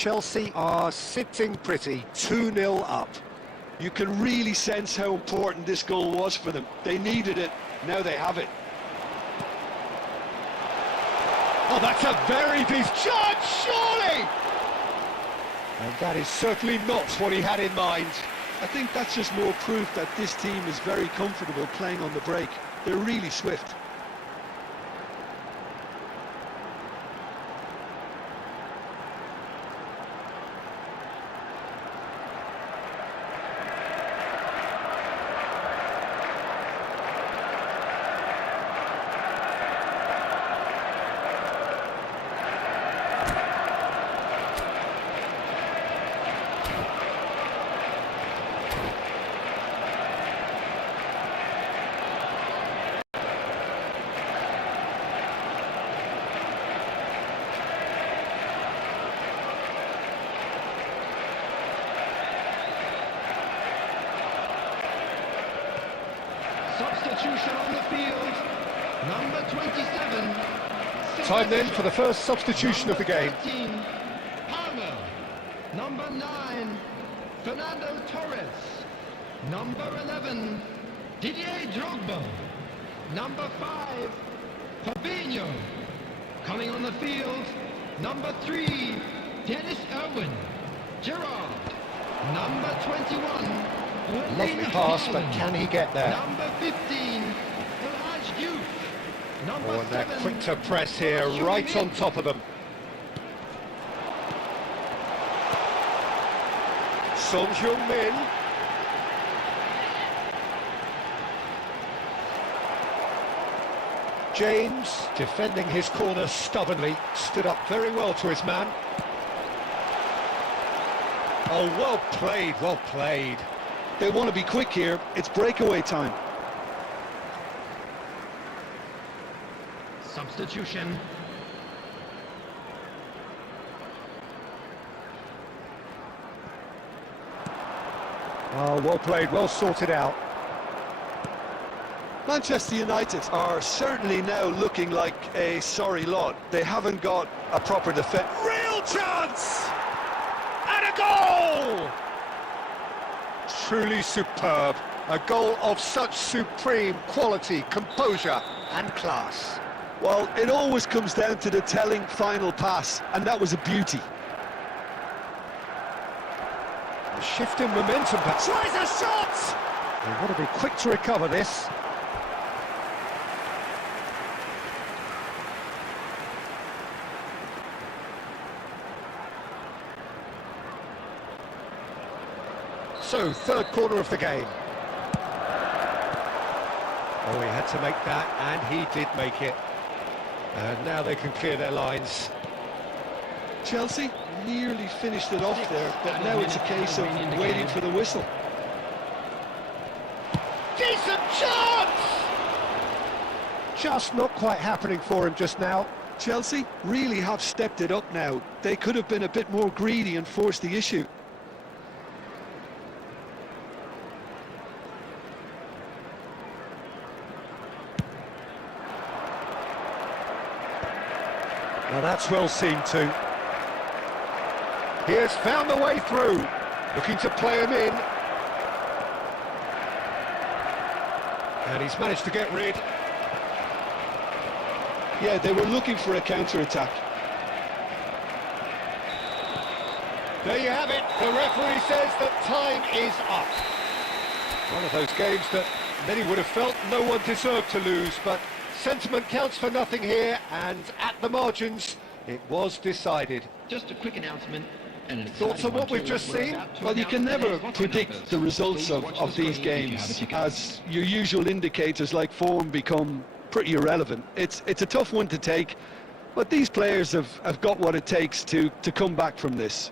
Chelsea are sitting pretty, 2-0 up. You can really sense how important this goal was for them. They needed it, now they have it. Oh, that's a very decent shot, surely! And that is certainly not what he had in mind. I think that's just more proof that this team is very comfortable playing on the break. They're really swift. Substitution on the field, number 27. Time then for the first substitution of the game. 13, Palmer. Number 9, Fernando Torres. Number 11, Didier Drogba. Number 5, Fabinho. Coming on the field, number 3, Dennis Irwin. Gerrard. Number 21. Lovely pass, but can he get there? Number 15, Elijah Youth. Number Oh, and they're 7, quick to press here, right on top of them. Son Heung-min. James, defending his corner stubbornly, stood up very well to his man. Oh, well played, well played. They want to be quick here. It's breakaway time. Substitution. Oh, well played, well sorted out. Manchester United are certainly now looking like a sorry lot. They haven't got a proper defence. Real chance! And a goal! Truly superb. A goal of such supreme quality, composure and class. Well, it always comes down to the telling final pass, and that was a beauty. A shift in momentum, but Tries a shot! they want to be quick to recover this. So, third quarter of the game. Oh, he had to make that, and he did make it. And now they can clear their lines. Chelsea nearly finished it off there, but now it's a case of waiting for the whistle. Decent chance! Just not quite happening for him just now. Chelsea really have stepped it up now. They could have been a bit more greedy and forced the issue. Now that's well seen too. He has found the way through, looking to play him in. And he's managed to get rid. Yeah, they were looking for a counter-attack. There you have it. The referee says that time is up. One of those games that many would have felt no one deserved to lose, but sentiment counts for nothing here, and at the margins, it was decided. Just a quick announcement. And an Thoughts on what we've just seen? Well, you can never predict the results of these games, as your usual indicators like form become pretty irrelevant. It's a tough one to take, but these players have got what it takes to come back from this.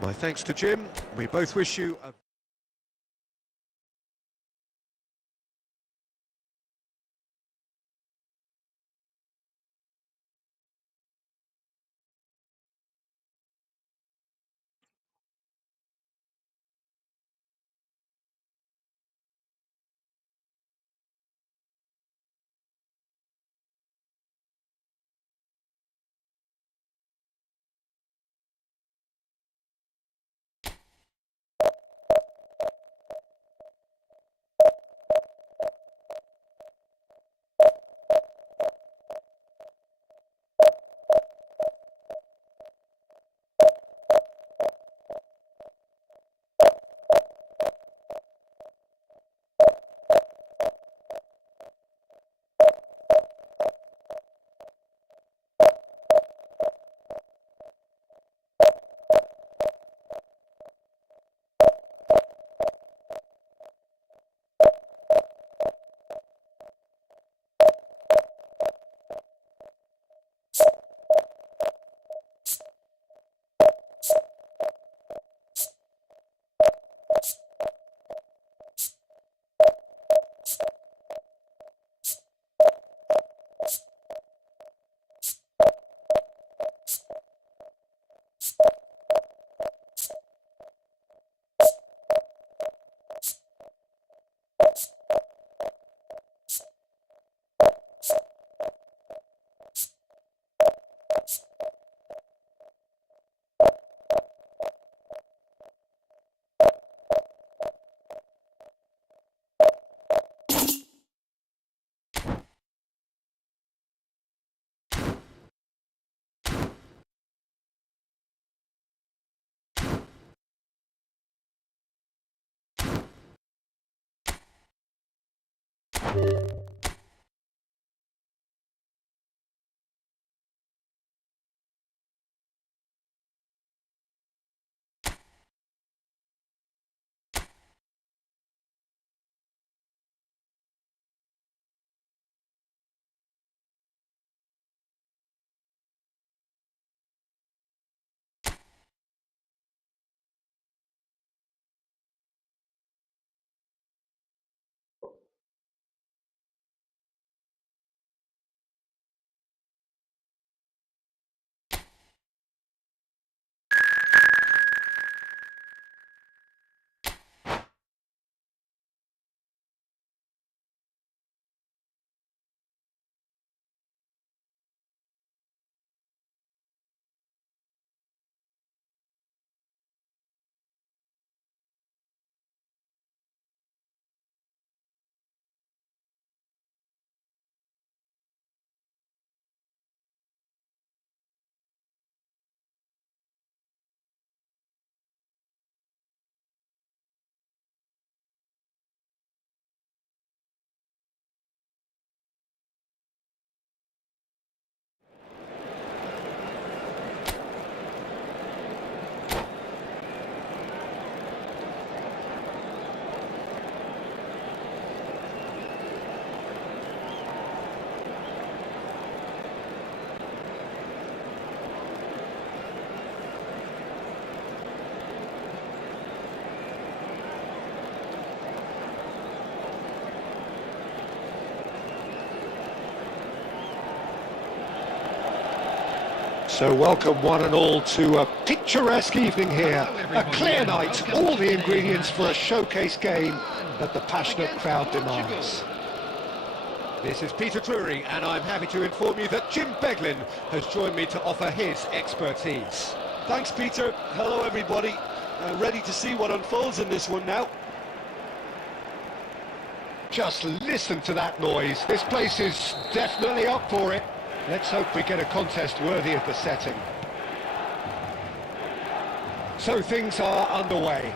My thanks to Jim. We both wish you a So welcome one and all to a picturesque evening here, a clear night, all the ingredients for a showcase game that the passionate crowd demands. This is Peter Drury, and I'm happy to inform you that Jim Beglin has joined me to offer his expertise. Thanks, Peter. Hello, everybody. Ready to see what unfolds in this one now. Just listen to that noise. This place is definitely up for it. Let's hope we get a contest worthy of the setting. So things are underway.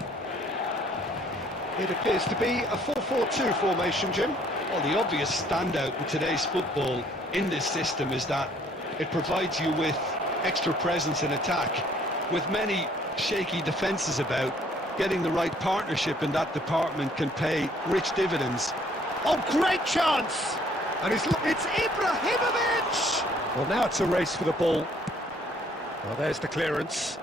It appears to be a 4-4-2 formation, Jim. Well, the obvious standout in today's football in this system is that it provides you with extra presence in attack. With many shaky defences about, getting the right partnership in that department can pay rich dividends. Oh, great chance! And it's Ibrahimovic! Well, now it's a race for the ball. Well, there's the clearance.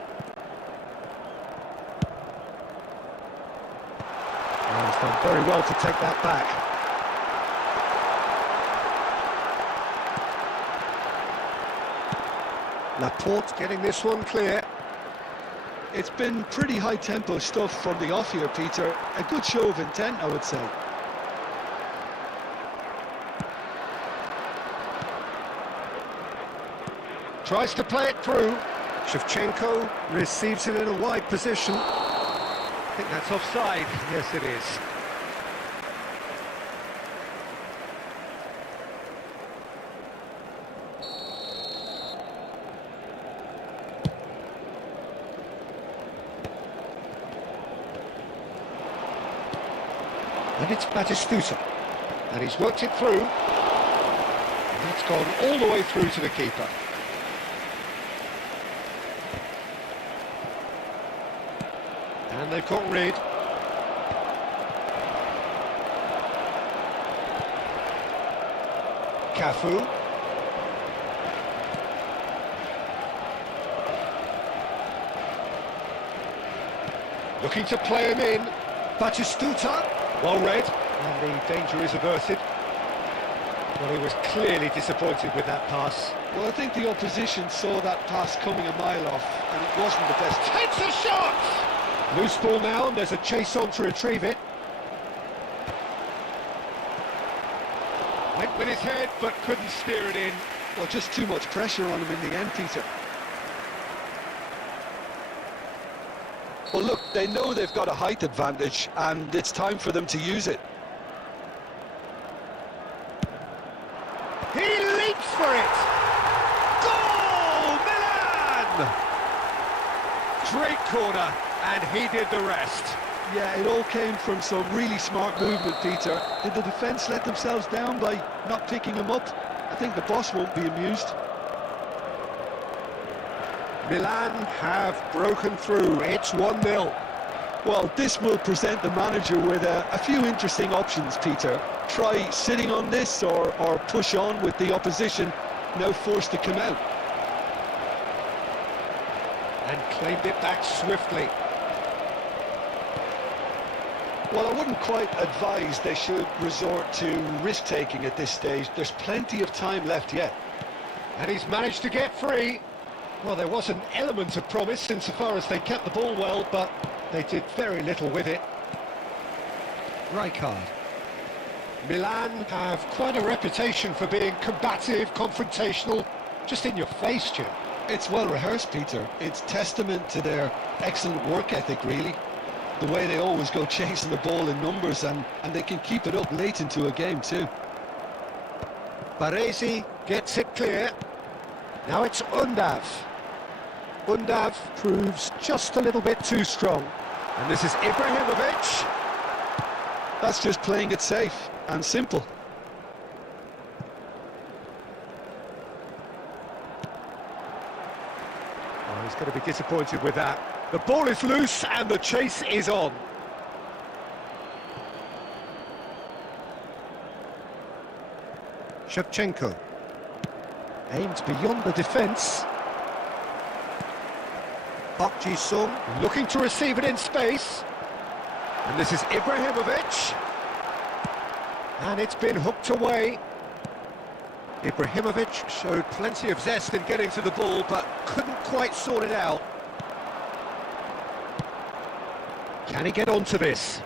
Well, he's done very well to take that back. Laporte getting this one clear. It's been pretty high-tempo stuff from the off here, Peter. A good show of intent, I would say. Tries to play it through. Shevchenko receives it in a wide position. I think that's offside. Yes, it is. And it's Batistuta. And he's worked it through. And that's gone all the way through to the keeper. And they've got rid. Cafu. Looking to play him in. Batistuta. Well read. And the danger is averted. Well, he was clearly disappointed with that pass. Well, I think the opposition saw that pass coming a mile off, and it wasn't the best. Takes a shot! Loose ball now, and there's a chase on to retrieve it. Went with his head, but couldn't steer it in. Well, just too much pressure on him in the end, Peter. Well, look, they know they've got a height advantage, and it's time for them to use it. He leaps for it! Goal! Milan! Great corner, and he did the rest. Yeah, it all came from some really smart movement, Peter. Did the defence let themselves down by not picking him up? I think the boss won't be amused. Milan have broken through. It's 1-0. Well, this will present the manager with a few interesting options, Peter. Try sitting on this or push on with the opposition, now forced to come out. And claimed it back swiftly. Well, I wouldn't quite advise they should resort to risk-taking at this stage. There's plenty of time left yet. And he's managed to get free. Well, there was an element of promise insofar as they kept the ball well, but they did very little with it. Rijkaard. Milan have quite a reputation for being combative, confrontational, just in your face, Jim. It's well rehearsed, Peter. It's testament to their excellent work ethic, really. The way they always go chasing the ball in numbers, and they can keep it up late into a game too. Baresi gets it clear. Now it's Undav. Undav proves just a little bit too strong. And this is Ibrahimovic. That's just playing it safe and simple. Oh, he's going to be disappointed with that. The ball is loose and the chase is on. Shevchenko. Aimed beyond the defence. Park Ji-sung looking to receive it in space. And this is Ibrahimovic. And it's been hooked away. Ibrahimovic showed plenty of zest in getting to the ball, but couldn't quite sort it out. Can he get onto this?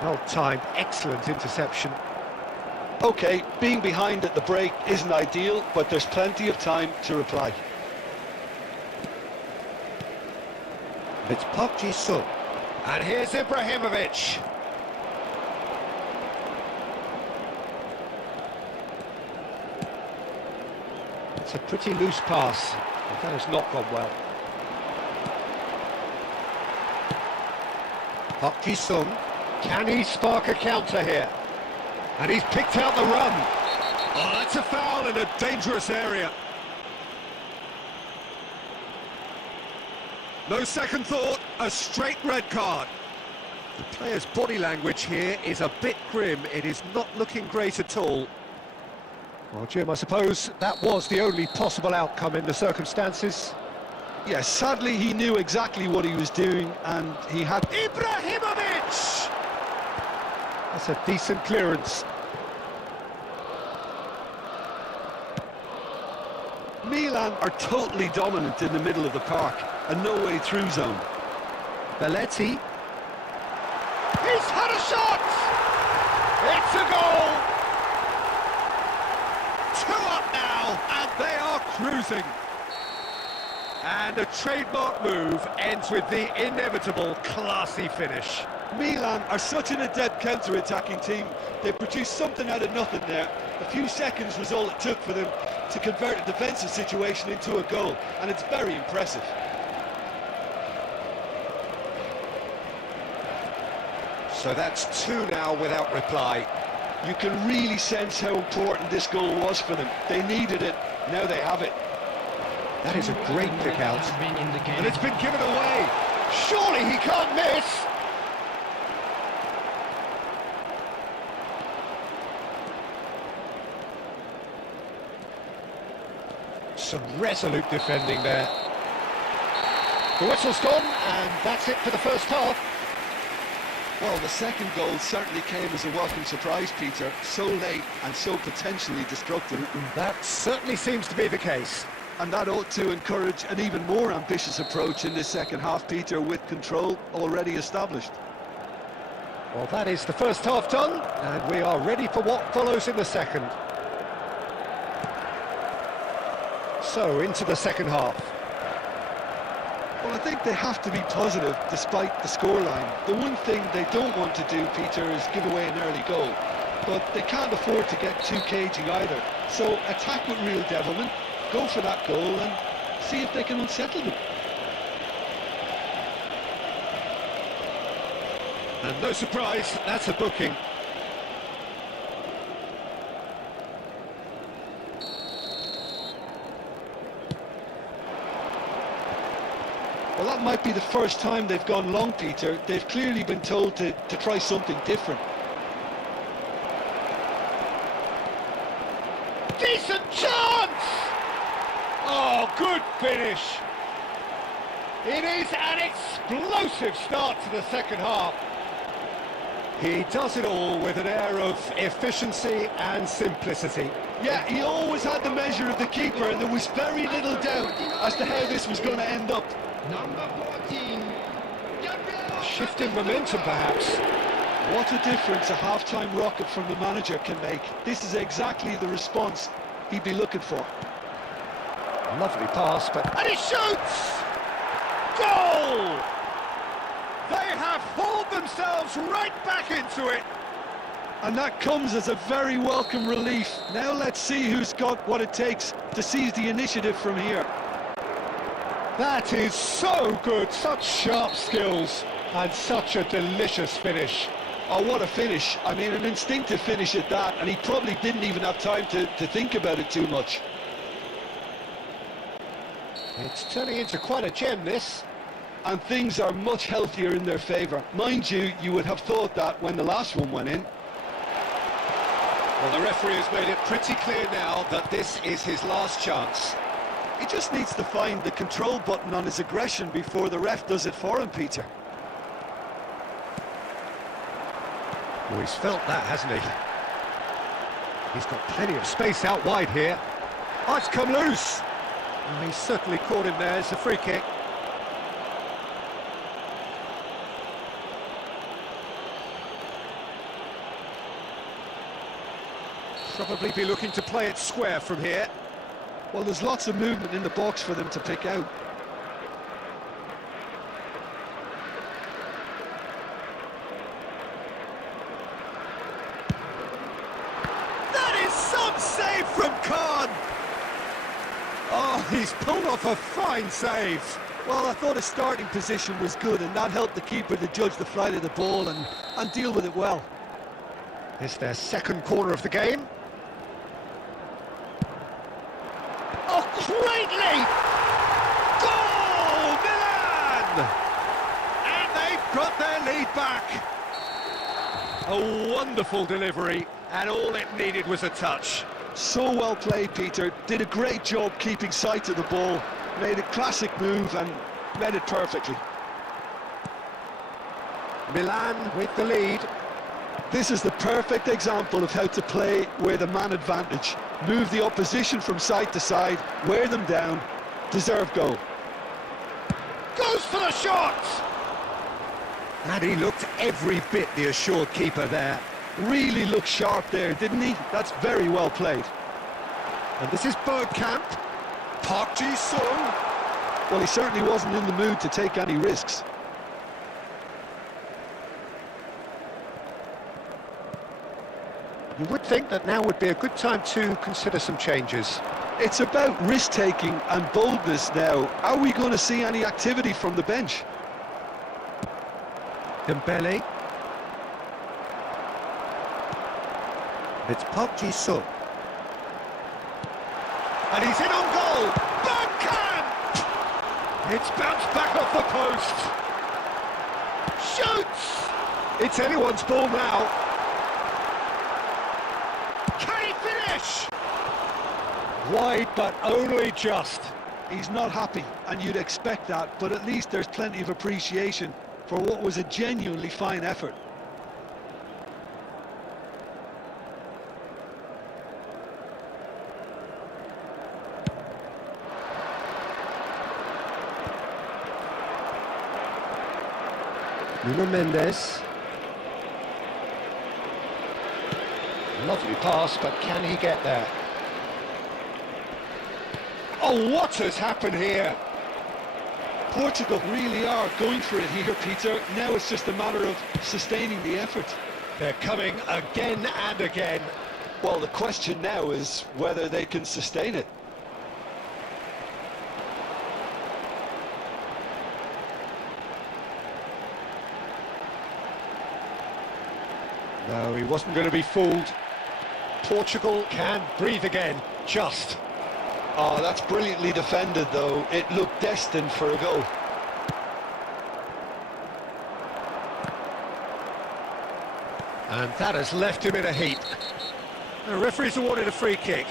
Well-timed, excellent interception. OK, being behind at the break isn't ideal, but there's plenty of time to reply. It's Park Ji-sung. And here's Ibrahimovic. It's a pretty loose pass, but that has not gone well. Park Ji-sung. Can he spark a counter here? And he's picked out the run. Oh, that's a foul in a dangerous area. No second thought, a straight red card. The player's body language here is a bit grim. It is not looking great at all. Well, Jim, I suppose that was the only possible outcome in the circumstances. Yes, sadly he knew exactly what he was doing and he had... Ibrahimovic! That's a decent clearance. Milan are totally dominant in the middle of the park, a no-way through zone. Belletti. He's had a shot! It's a goal! 2 up now, and they are cruising. And a trademark move ends with the inevitable classy finish. Milan are such an adept counter-attacking team. They produced something out of nothing there. A few seconds was all it took for them to convert a defensive situation into a goal, and it's very impressive. So that's 2 now without reply. You can really sense how important this goal was for them. They needed it, now they have it. That is a great kick out. And it's been given away. Surely he can't miss. Some resolute defending there. The whistle's gone, and that's it for the first half. Well, the second goal certainly came as a welcome surprise, Peter. So late and so potentially destructive. That certainly seems to be the case. And that ought to encourage an even more ambitious approach in this second half, Peter, with control already established. Well, that is the first half done, and we are ready for what follows in the second. So, into the second half. Well, I think they have to be positive despite the scoreline. The one thing they don't want to do, Peter, is give away an early goal. But they can't afford to get too cagey either. So attack with real devilment, go for that goal and see if they can unsettle them. And no surprise, that's a booking. Well, that might be the first time they've gone long, Peter. They've clearly been told to try something different. Decent chance! Oh, good finish. It is an explosive start to the second half. He does it all with an air of efficiency and simplicity. Yeah, he always had the measure of the keeper, and there was very little doubt as to how this was going to end up. Number 14. Shifting momentum, perhaps. What a difference a half-time rocket from the manager can make. This is exactly the response he'd be looking for. Lovely pass, but... And he shoots! Goal! They have hauled themselves right back into it. And that comes as a very welcome relief. Now let's see who's got what it takes to seize the initiative from here. That is so good, such sharp skills, and such a delicious finish. Oh, what a finish. I mean, an instinctive finish at that, and he probably didn't even have time to think about it too much. It's turning into quite a gem, this. And things are much healthier in their favour. Mind you, you would have thought that when the last one went in. Well, the referee has made it pretty clear now that this is his last chance. He just needs to find the control button on his aggression before the ref does it for him, Peter. Well, he's felt that, hasn't he? He's got plenty of space out wide here. Oh, it's come loose. Oh, he's certainly caught him there. It's a free kick. Probably be looking to play it square from here. Well, there's lots of movement in the box for them to pick out. That is some save from Khan! Oh, he's pulled off a fine save. Well, I thought his starting position was good, and that helped the keeper to judge the flight of the ball and deal with it well. It's their second corner of the game. Oh, great leap! Goal, Milan! And they've got their lead back. A wonderful delivery, and all it needed was a touch. So well played, Peter. Did a great job keeping sight of the ball. Made a classic move and met it perfectly. Milan with the lead. This is the perfect example of how to play with a man advantage. Move the opposition from side to side, wear them down, deserve goal. Goes for the shot! And he looked every bit the assured keeper there. Really looked sharp there, didn't he? That's very well played. And this is Bergkamp. Park Ji-sung. Well, he certainly wasn't in the mood to take any risks. You would think that now would be a good time to consider some changes. It's about risk-taking and boldness now. Are we going to see any activity from the bench? Dembele. It's Park Ji-sung. And he's in on goal! Bergkamp! It's bounced back off the post. Shoots! It's anyone's ball now. Can he finish? Wide, but only just. He's not happy, and you'd expect that, but at least there's plenty of appreciation for what was a genuinely fine effort. Nuno Mendes. Lovely pass, but can he get there? Oh, what has happened here? Portugal really are going for it here, Peter. Now it's just a matter of sustaining the effort. They're coming again and again. Well, the question now is whether they can sustain it. No, he wasn't going to be fooled. Portugal can breathe again, just. Oh, that's brilliantly defended, though. It looked destined for a goal. And that has left him in a heap. The referee's awarded a free kick.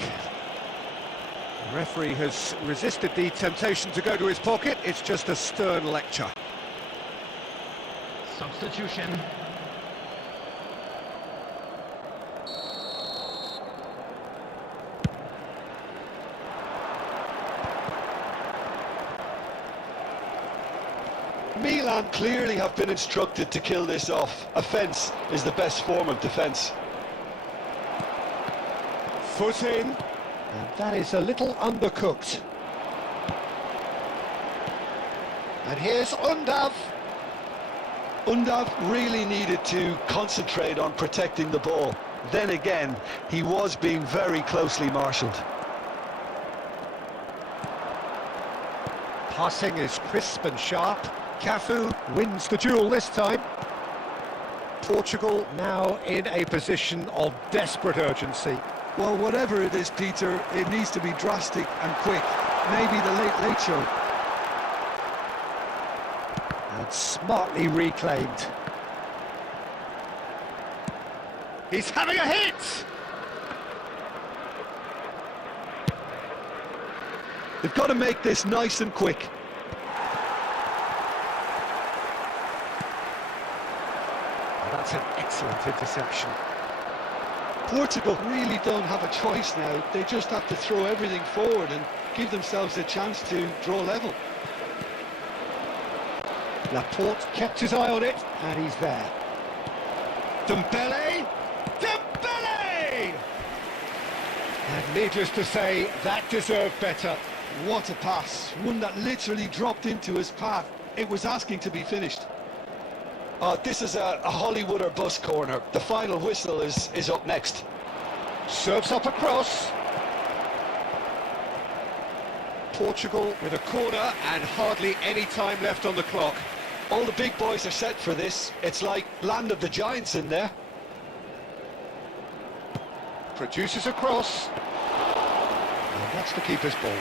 The referee has resisted the temptation to go to his pocket. It's just a stern lecture. Substitution. Milan clearly have been instructed to kill this off. Offence is the best form of defence. Foot in. And that is a little undercooked. And here's Undav. Undav really needed to concentrate on protecting the ball. Then again, he was being very closely marshalled. Passing is crisp and sharp. Cafu wins the duel this time. Portugal now in a position of desperate urgency. Well, whatever it is, Peter, it needs to be drastic and quick. Maybe the late show. And smartly reclaimed. He's having a hit! They've got to make this nice and quick. That's an excellent interception. Portugal really don't have a choice now. They just have to throw everything forward and give themselves a chance to draw level. Laporte kept his eye on it, and he's there. Dembele! Dembele! And needless to say, that deserved better. What a pass. One that literally dropped into his path. It was asking to be finished. This is a Hollywood or bust corner. The final whistle is up next. Serves up a cross. Portugal with a corner and hardly any time left on the clock. All the big boys are set for this. It's like land of the giants in there. Produces a cross. And that's the keeper's ball.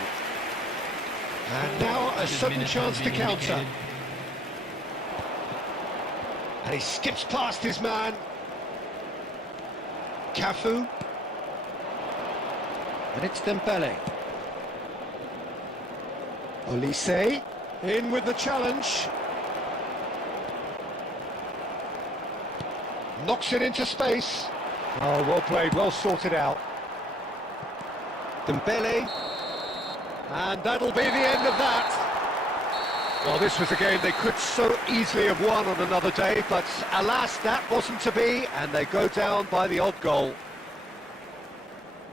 And now a sudden chance to counter. And he skips past his man. Cafu. And it's Dembele. Olise in with the challenge. Knocks it into space. Oh, well played, well sorted out. Dembele. And that'll be the end of that. Well, this was a game they could so easily have won on another day, but alas, that wasn't to be, and they go down by the odd goal.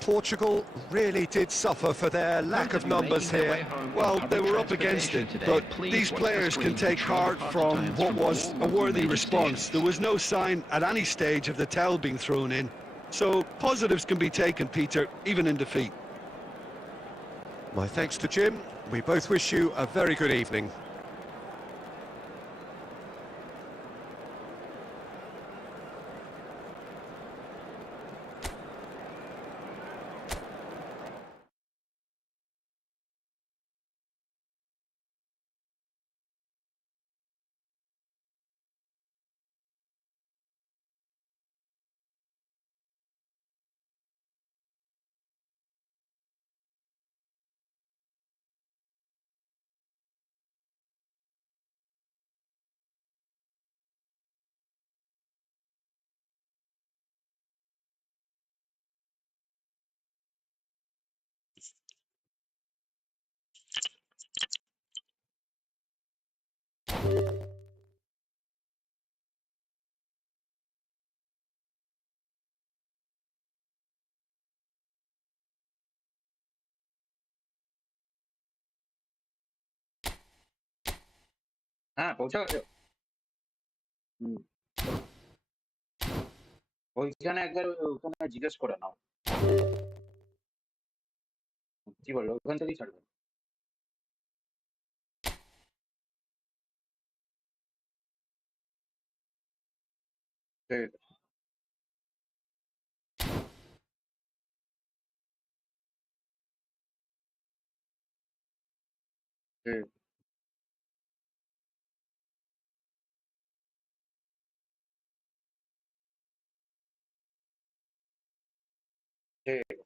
Portugal really did suffer for their lack of numbers here. Well, they were up against it, but these players can take heart from what was a worthy response. There was no sign at any stage of the towel being thrown in. So positives can be taken, Peter, even in defeat. My thanks to Jim. We both wish you a very good evening. हाँ পৌঁছে গেছো হুম ওইখানে একবার ওখানে জিজ্ঞেস করে নাও কি বললো ওখান থেকেই ছাড়বে ঠিক ঠিক ঠিক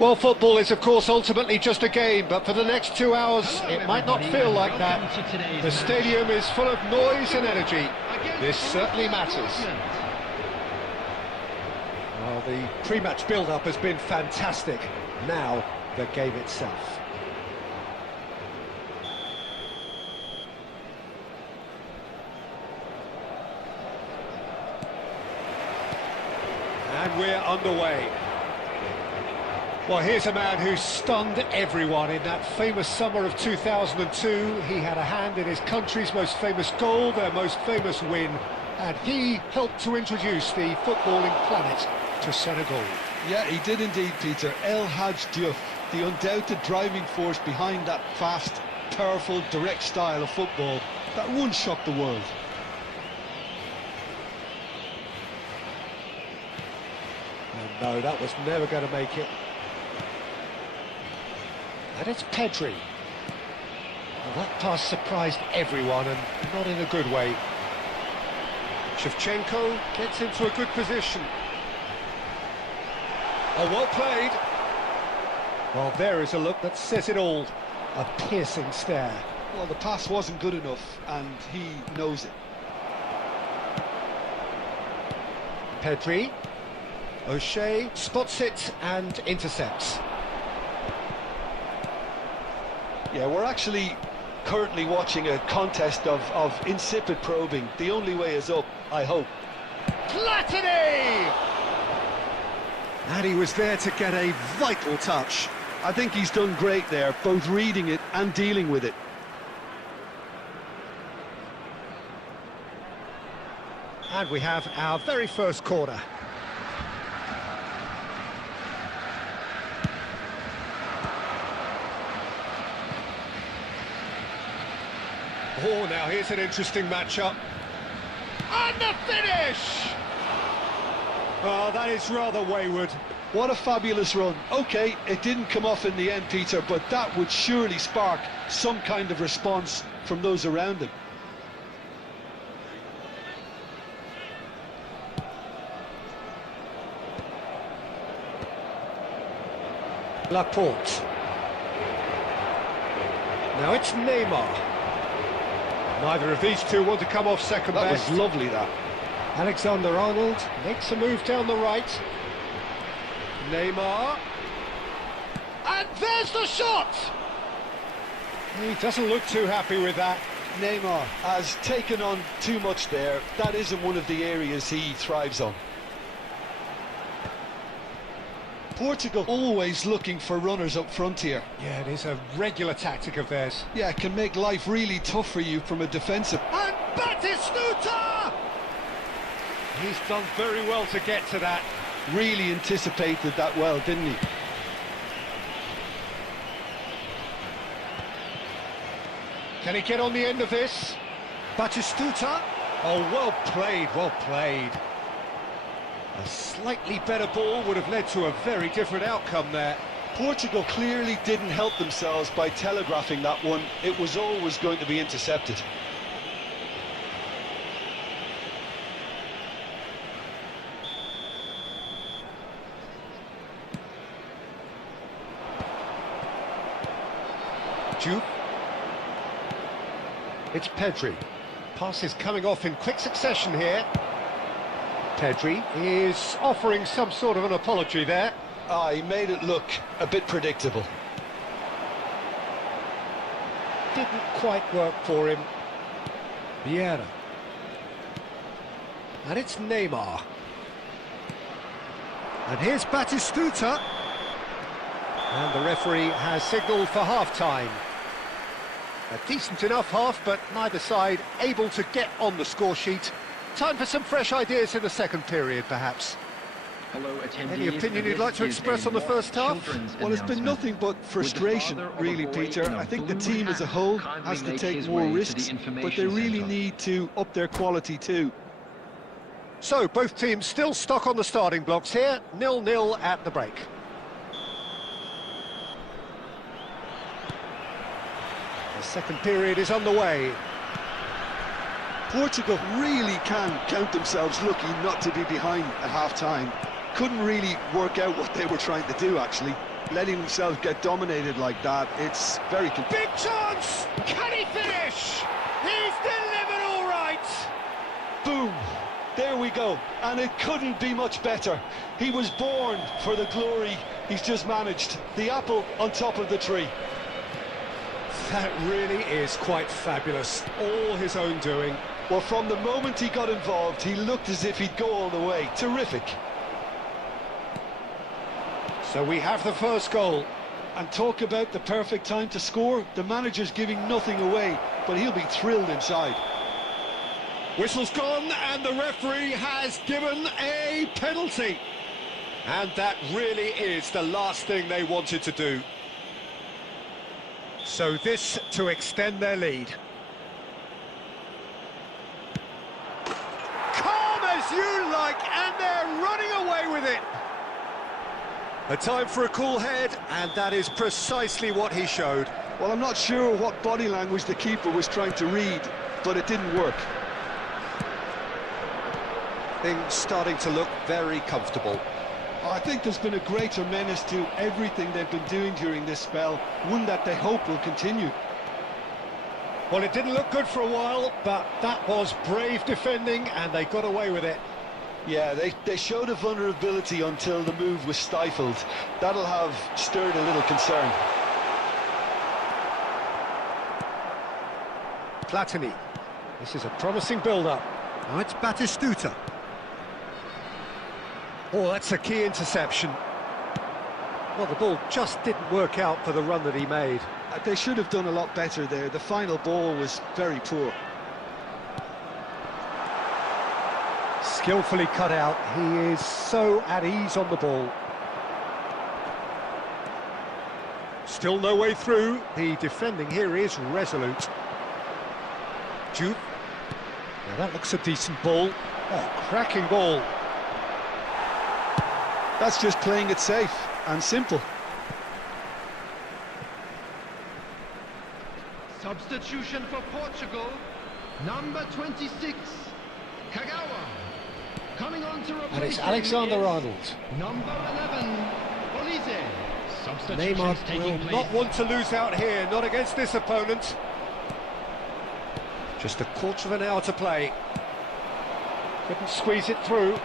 Well, football is, of course, ultimately just a game, but for the next 2 hours, it might not feel like that. The stadium is full of noise and energy. This certainly matters. Well, the pre-match build-up has been fantastic. Now, the game itself. And we're underway. Well, here's a man who stunned everyone in that famous summer of 2002. He had a hand in his country's most famous goal, their most famous win, and he helped to introduce the footballing planet to Senegal. Yeah, he did indeed, Peter. El Hadj Diouf, the undoubted driving force behind that fast, powerful, direct style of football that once shocked the world. And no, that was never going to make it. And it's Pedri. Well, that pass surprised everyone, and not in a good way. Shevchenko gets into a good position. Oh, well played. Well, there is a look that says it all. A piercing stare. Well, the pass wasn't good enough, and he knows it. Pedri. O'Shea spots it and intercepts. Yeah, we're actually currently watching a contest of insipid probing. The only way is up, I hope. Platini! And he was there to get a vital touch. I think he's done great there, both reading it and dealing with it. And we have our very first corner. Oh, now here's an interesting matchup. And the finish! Oh, that is rather wayward. What a fabulous run. OK, it didn't come off in the end, Peter, but that would surely spark some kind of response from those around him. Laporte. Now it's Neymar. Neither of these two want to come off second best. That was lovely, that. Alexander-Arnold makes a move down the right. Neymar. And there's the shot! He doesn't look too happy with that. Neymar has taken on too much there. That isn't one of the areas he thrives on. Portugal always looking for runners up front here. Yeah, it is a regular tactic of theirs. Yeah, it can make life really tough for you from a defensive. And Batistuta! He's done very well to get to that. Really anticipated that well, didn't he? Can he get on the end of this? Batistuta? Oh, well played, well played. A slightly better ball would have led to a very different outcome there. Portugal clearly didn't help themselves by telegraphing that one. It was always going to be intercepted. Jupe. It's Pedri. Pass is coming off in quick succession here. Pedri is offering some sort of an apology there. Ah, he made it look a bit predictable. Didn't quite work for him. Vieira. And it's Neymar. And here's Batistuta. And the referee has signalled for half-time. A decent enough half, but neither side able to get on the score sheet. Time for some fresh ideas in the second period, perhaps. Hello, attendees. Any opinion you'd like to express on the first half? Well, it's been nothing but frustration, really, Peter. I think the team as a whole has to take more risks, but they really need to up their quality too. So, both teams still stuck on the starting blocks here, 0-0 at the break. The second period is underway. Portugal really can count themselves lucky not to be behind at half-time. Couldn't really work out what they were trying to do, actually. letting himself get dominated like that, it's very... Big chance! Can he finish? He's delivered all right! Boom! There we go. And it couldn't be much better. He was born for the glory he's just managed. The apple on top of the tree. That really is quite fabulous. All his own doing. Well, from the moment he got involved, he looked as if he'd go all the way. Terrific. So we have the first goal. And talk about the perfect time to score. The manager's giving nothing away, but he'll be thrilled inside. Whistle's gone and the referee has given a penalty. And that really is the last thing they wanted to do. So this to extend their lead. Calm as you like, and they're running away with it. A time for a cool head, and that is precisely what he showed. Well, I'm not sure what body language the keeper was trying to read, but it didn't work. Things starting to look very comfortable. I think there's been a greater menace to everything they've been doing during this spell, one that they hope will continue. Well, it didn't look good for a while, but that was brave defending, and they got away with it. Yeah, they showed a vulnerability until the move was stifled. That'll have stirred a little concern. Platini. This is a promising build-up. Now it's Batistuta. Oh, that's a key interception. Well, the ball just didn't work out for the run that he made. They should have done a lot better there. The final ball was very poor. Skillfully cut out. He is so at ease on the ball. Still no way through. The defending here is resolute. Juve. Now that looks a decent ball. Oh, cracking ball. That's just playing it safe and simple. Substitution for Portugal, number 26, Kagawa. Coming on to replace And it's Alexander-Arnold. number 11, Olise. Substitutions Neymar taking will place. not want to lose out here, not against this opponent. Just a quarter of an hour to play. Couldn't squeeze it through.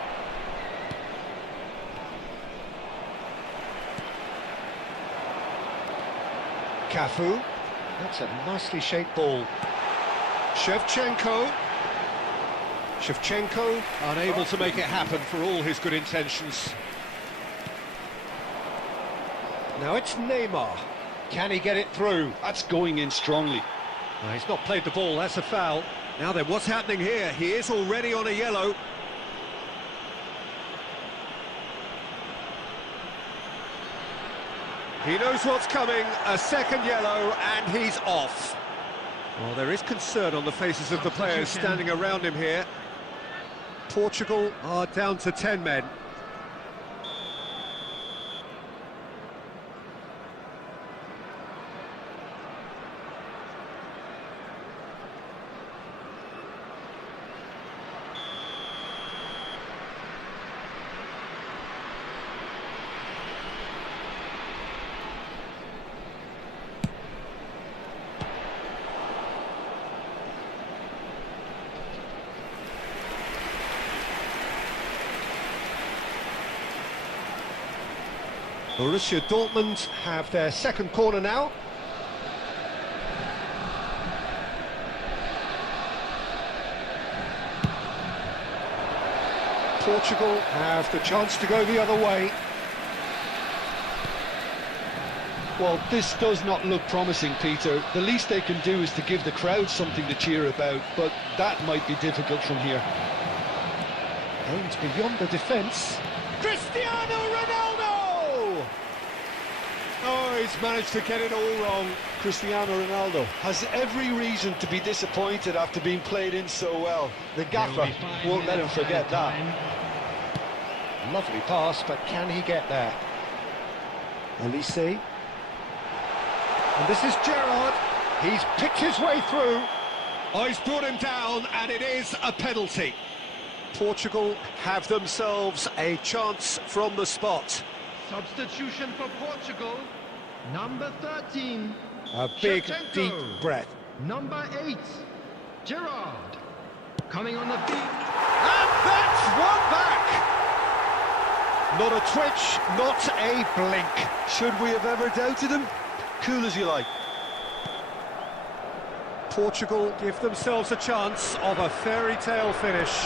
Cafu. That's a nicely shaped ball. Shevchenko. Shevchenko unable to make it happen for all his good intentions. Now it's Neymar. Can he get it through? That's going in strongly. No, he's not played the ball, that's a foul. Now then, what's happening here? He is already on a yellow. He knows what's coming, a second yellow, and he's off. Well, there is concern on the faces of the players standing around him here. Portugal are down to 10 men. Borussia Dortmund have their second corner now. Portugal have the chance to go the other way. Well, this does not look promising, Peter. The least they can do is to give the crowd something to cheer about, but that might be difficult from here. Aimed beyond the defence. Cristiano Ronaldo! Oh, he's managed to get it all wrong. Cristiano Ronaldo has every reason to be disappointed after being played in so well. The gaffer won't let him forget that. Lovely pass, but can he get there? Olise. And this is Gerrard. He's picked his way through. Oh, he's brought him down, and it is a penalty. Portugal have themselves a chance from the spot. Substitution for Portugal. Number 13. A big, Shevchenko. deep breath. Number 8. Gerrard. Coming on the field. And that's one back! Not a twitch, not a blink. Should we have ever doubted him? Cool as you like. Portugal give themselves a chance of a fairy tale finish.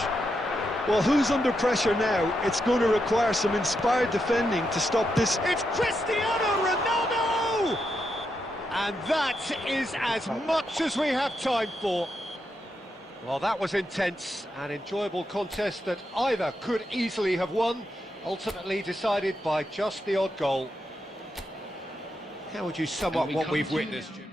Well, who's under pressure now? It's going to require some inspired defending to stop this. It's Cristiano Ronaldo! And that is as much as we have time for. Well, that was intense, an enjoyable contest that either could easily have won, ultimately decided by just the odd goal. How would you sum up what we've witnessed, Jim?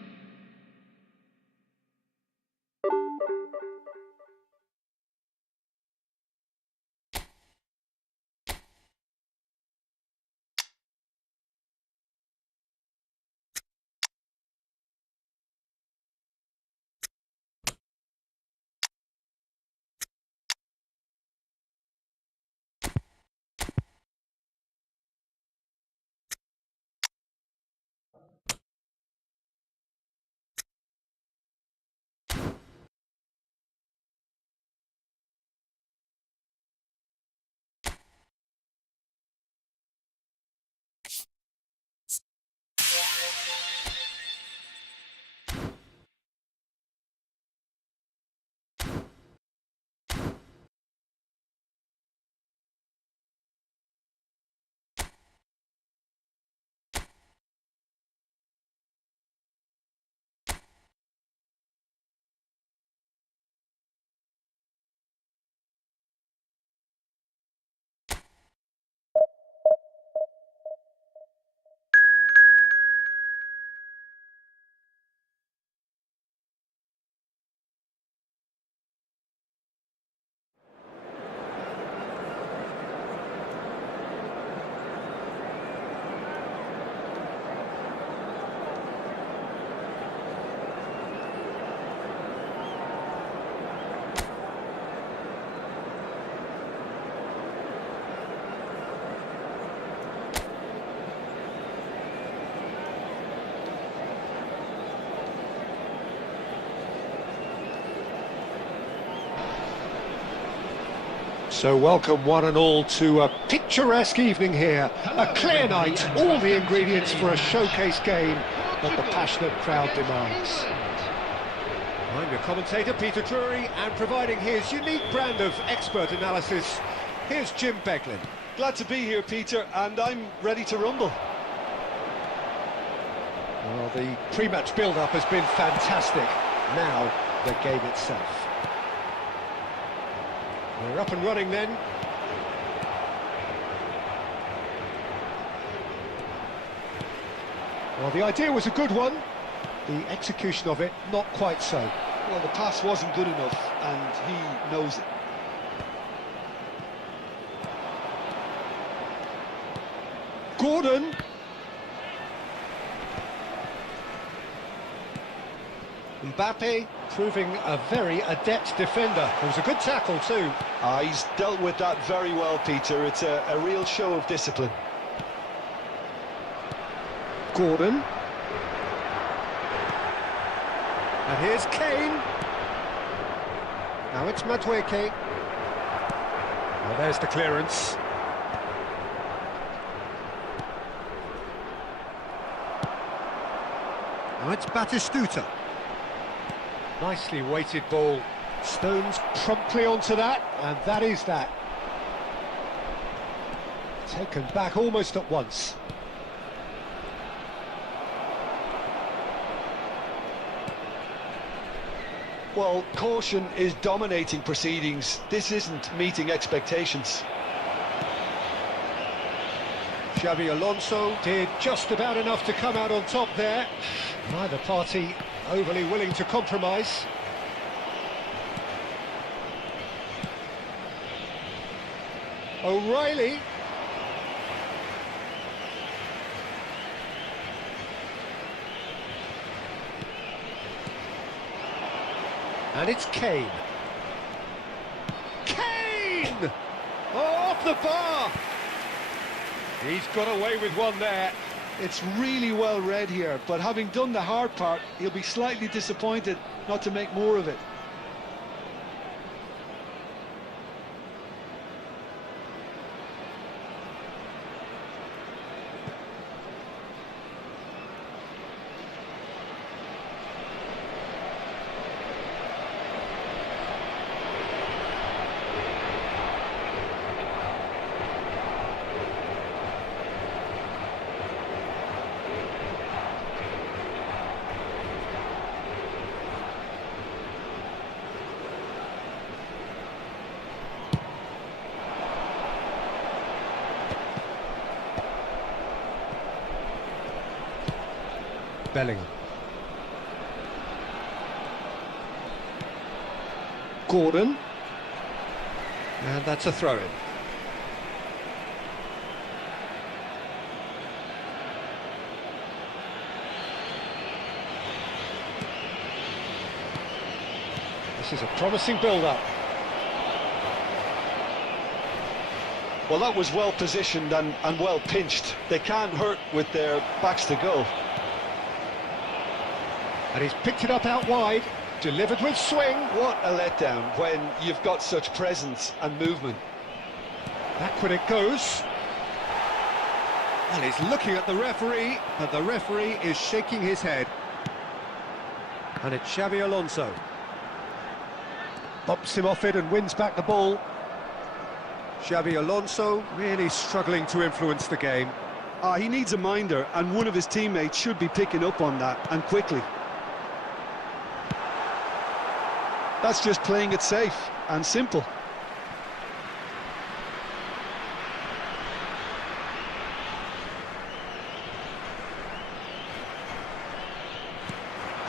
So welcome one and all to a picturesque evening here, a clear night, all the ingredients for a showcase game that the passionate crowd demands. I'm your commentator Peter Drury, and providing his unique brand of expert analysis, here's Jim Beglin. Glad to be here, Peter, and I'm ready to rumble. Well, the pre-match build-up has been fantastic. Now, the game itself. We're up and running then. Well, the idea was a good one. The execution of it, not quite so. Well, the pass wasn't good enough, and he knows it. Gordon. Mbappe proving a very adept defender. It was a good tackle too. He's dealt with that very well, Peter. It's a real show of discipline. Gordon. And here's Kane. Now it's Madueke. Well, there's the clearance. Now it's Batistuta. Nicely weighted ball. Stones promptly onto that, and that is that. Taken back almost at once. Well, caution is dominating proceedings. This isn't meeting expectations. Xabi Alonso did just about enough to come out on top there. Neither party overly willing to compromise. O'Reilly. And it's Kane. Kane! Oh, off the bar! He's got away with one there. It's really well read here, but having done the hard part, he'll be slightly disappointed not to make more of it. Bellingham. Gordon. And that's a throw-in. This is a promising build-up. Well, that was well positioned and well pinched. They can't hurt with their backs to goal. And he's picked it up out wide, delivered with swing. What a letdown when you've got such presence and movement. Back when it goes. And he's looking at the referee, but the referee is shaking his head. And it's Xabi Alonso. Bumps him off it and wins back the ball. Xabi Alonso really struggling to influence the game. He needs a minder, and one of his teammates should be picking up on that, and quickly. That's just playing it safe and simple.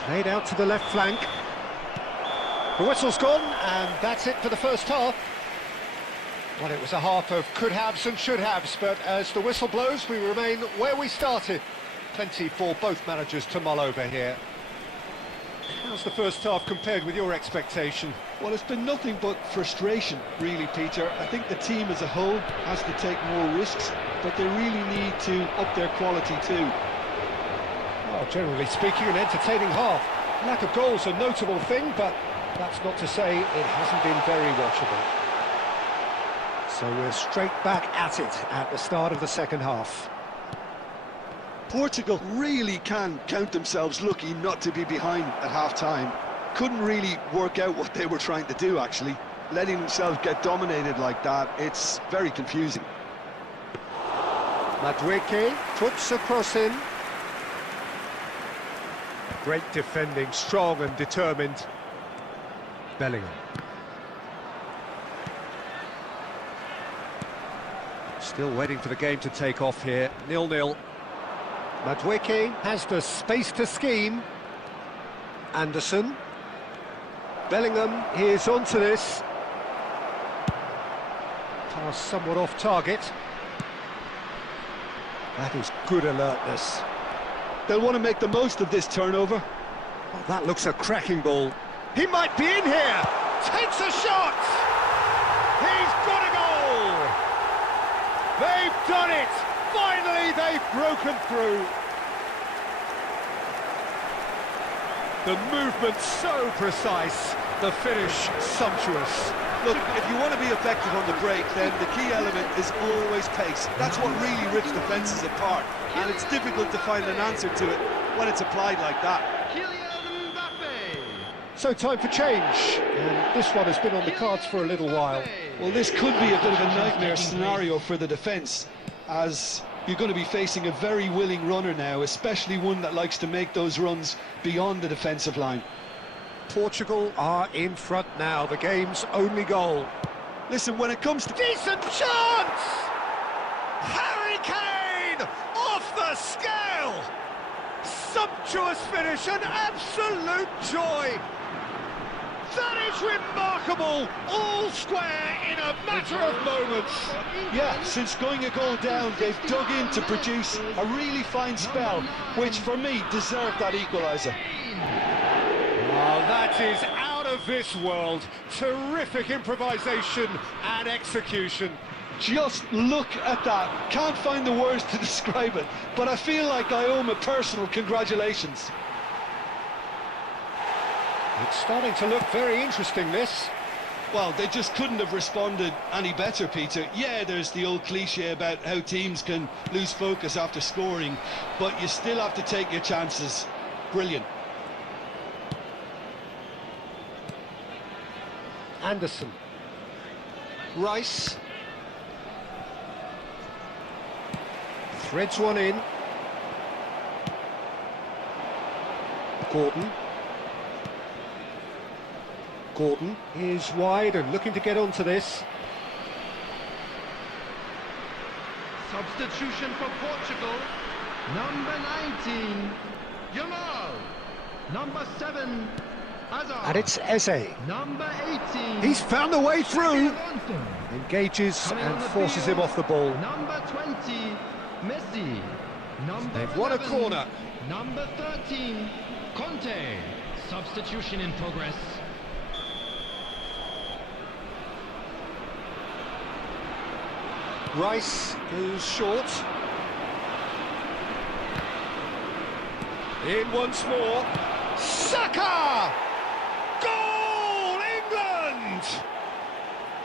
Played out to the left flank. The whistle's gone, and that's it for the first half. Well, it was a half of could-haves and should-haves, but as the whistle blows, we remain where we started. Plenty for both managers to mull over here. How's the first half compared with your expectation? Well, it's been nothing but frustration, really, Peter. I think the team as a whole has to take more risks, but they really need to up their quality too. Well, generally speaking, an entertaining half. Lack of goals a notable thing, but that's not to say it hasn't been very watchable. So we're straight back at it at the start of the second half. Portugal really can count themselves lucky not to be behind at half-time. Couldn't really work out what they were trying to do, actually. Letting themselves get dominated like that, it's very confusing. Madueke puts a cross in. Great defending, strong and determined. Bellingham. Still waiting for the game to take off here. 0-0. Madueke has the space to scheme. Anderson. Bellingham is onto this. Pass somewhat off target. That is good alertness. They'll want to make the most of this turnover. Oh, that looks a cracking ball. He might be in here. Takes a shot. He's got a goal. They've done it. Finally, they've broken through. The movement so precise, the finish sumptuous. Look, if you want to be effective on the break, then the key element is always pace. That's what really rips defences apart, and it's difficult to find an answer to it when it's applied like that. So time for change, and this one has been on the cards for a little while. Well, this could be a bit of a nightmare scenario for the defence, as you're going to be facing a very willing runner now, especially one that likes to make those runs beyond the defensive line. Portugal are in front now, the game's only goal. Listen, when it comes to... Decent chance! Harry Kane! Off the scale! Sumptuous finish, an absolute joy! That is remarkable! All square in a matter of moments! Yeah, since going a goal down, they've dug in to produce a really fine spell, which for me deserved that equaliser. Oh, that is out of this world. Terrific improvisation and execution. Just look at that. Can't find the words to describe it, but I feel like I owe him a personal congratulations. It's starting to look very interesting, this. Well, they just couldn't have responded any better, Peter. Yeah, there's the old cliche about how teams can lose focus after scoring, but you still have to take your chances. Brilliant. Anderson. Rice. Threads one in. Gordon. Gordon is wide and looking to get onto this. Substitution for Portugal. Number 19, Yamal. Number 7, Hazard. And it's Eze. Number 18. He's found a way through. Alonso. Engages Coming on and the forces field, him off the ball. Number 20, Messi. Number They've won a 11, corner. Number 13, Conte. Substitution in progress. Rice goes short. In once more. Saka! Goal, England!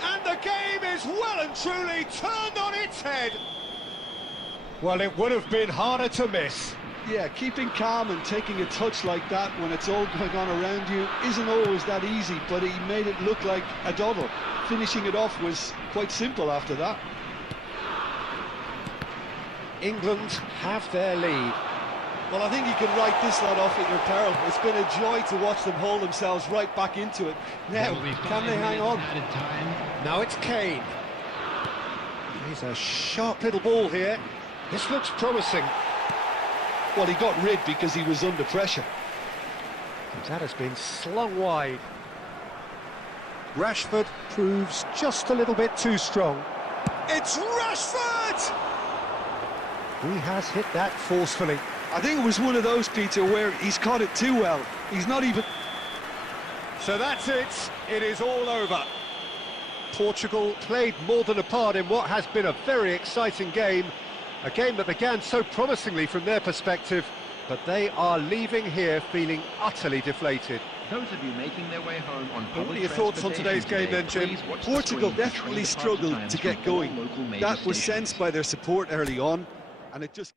And the game is well and truly turned on its head. Well, it would have been harder to miss. Yeah, keeping calm and taking a touch like that when it's all going on around you isn't always that easy, but he made it look like a doddle. Finishing it off was quite simple after that. England have their lead. Well, I think you can write this lot off at your peril. It's been a joy to watch them hold themselves right back into it. Now, can they hang on? Now it's Kane. He's a sharp little ball here. This looks promising. Well, he got rid because he was under pressure. That has been slung wide. Rashford proves just a little bit too strong. It's Rashford! He has hit that forcefully. I think it was one of those, Peter, where he's caught it too well. He's not even... So that's it. It is all over. Portugal played more than a part in what has been a very exciting game. A game that began so promisingly from their perspective, but they are leaving here feeling utterly deflated. Those of you making their way home on What public are your thoughts on today's game then, Jim? please watch the Portugal screen for definitely train departure struggled times to get from all going. local major That was stations. sensed by their support early on, and it just...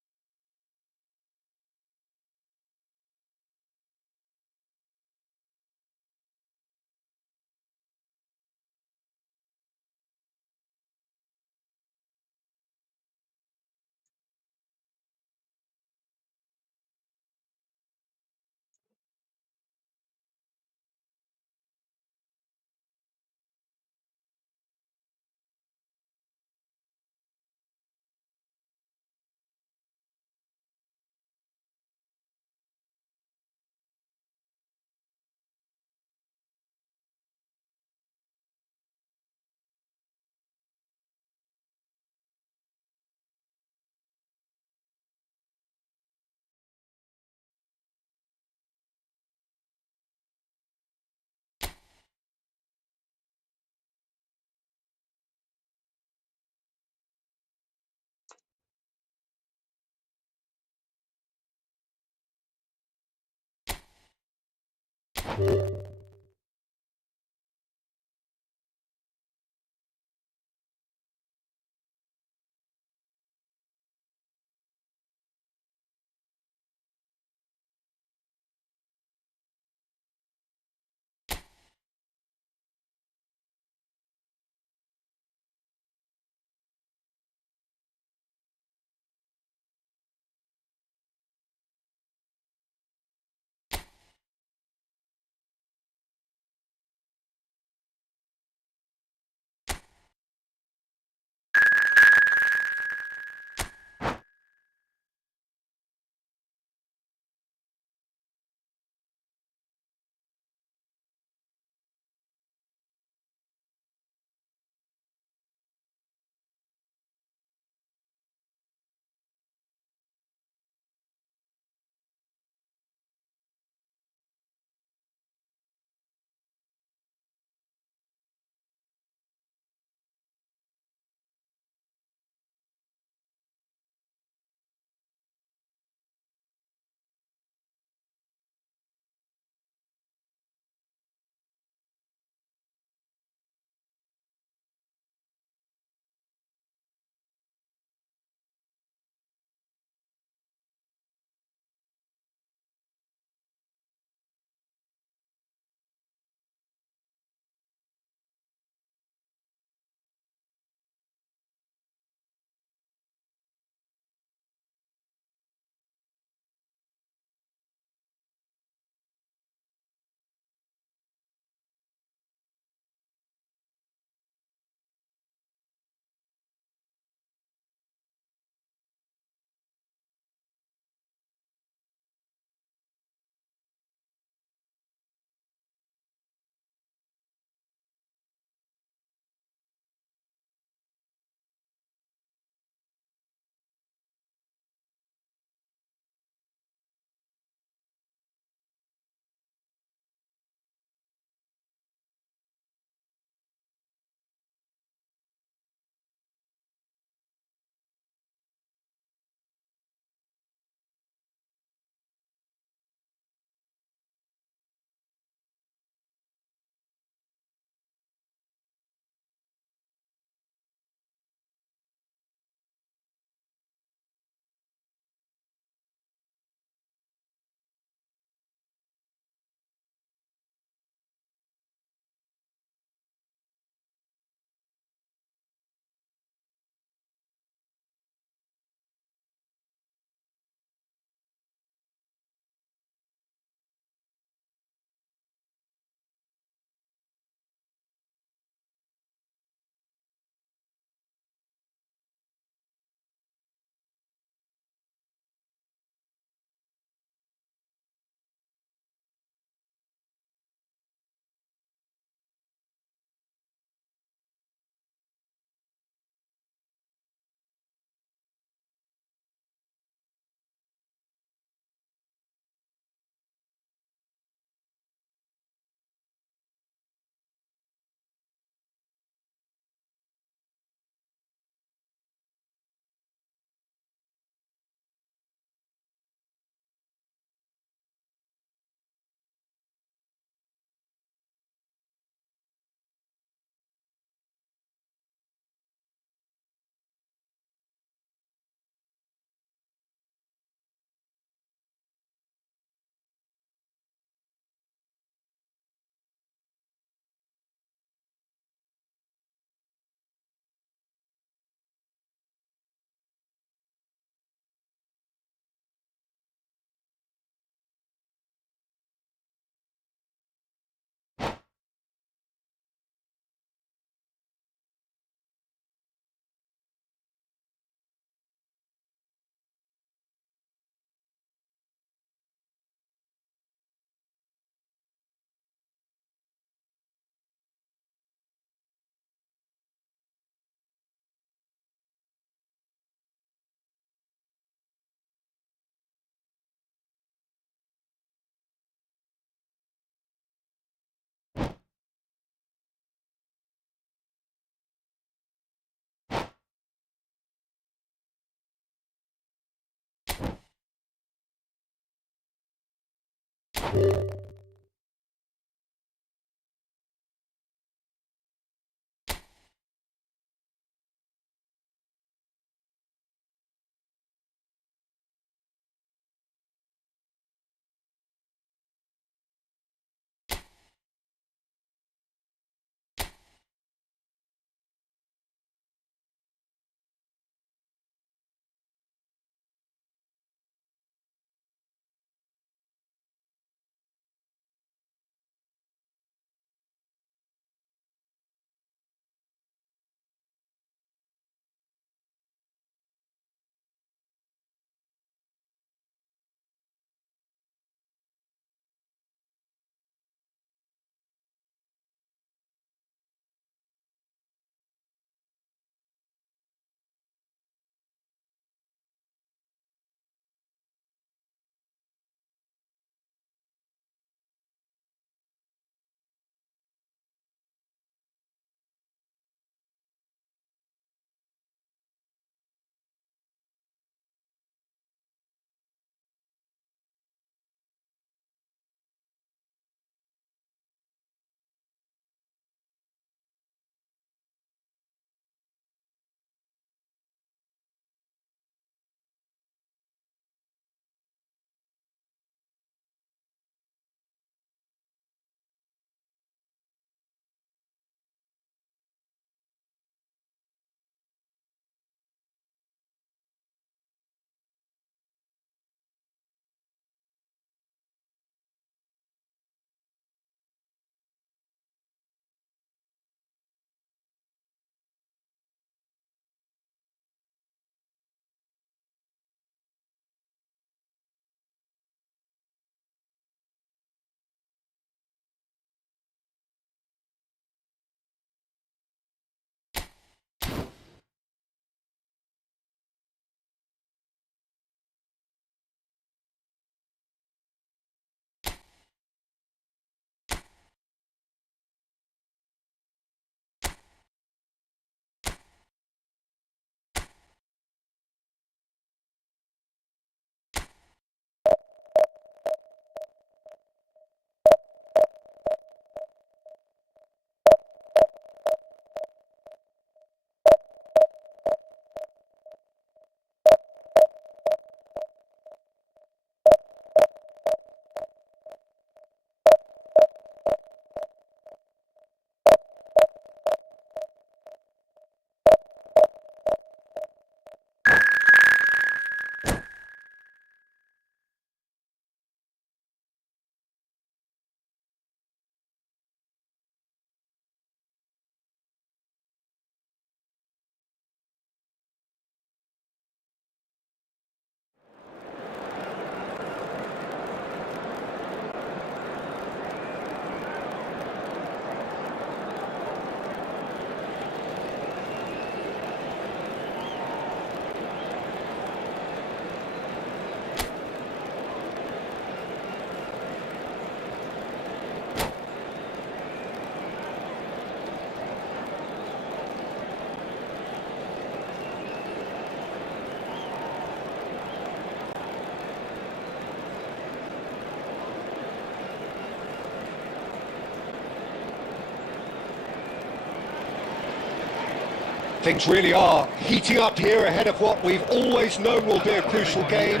Things really are heating up here ahead of what we've always known will be a crucial game.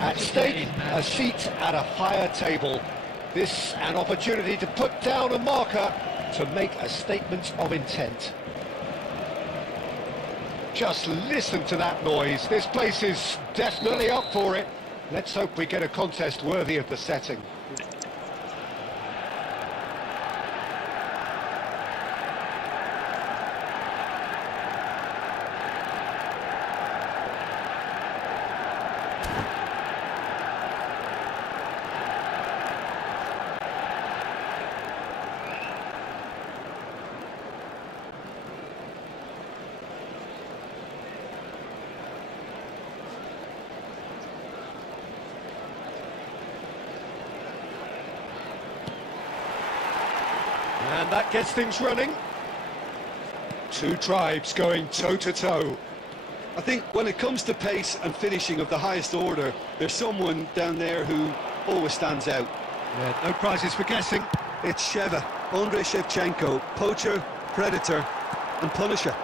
At stake, a seat at a higher table. This an opportunity to put down a marker, to make a statement of intent. Just listen to that noise. This place is definitely up for it. Let's hope we get a contest worthy of the setting. And that gets things running. Two tribes going toe-to-toe. I think when it comes to pace and finishing of the highest order, there's someone down there who always stands out. Yeah, no prizes for guessing. It's Sheva, Andrei Shevchenko, poacher, predator and punisher.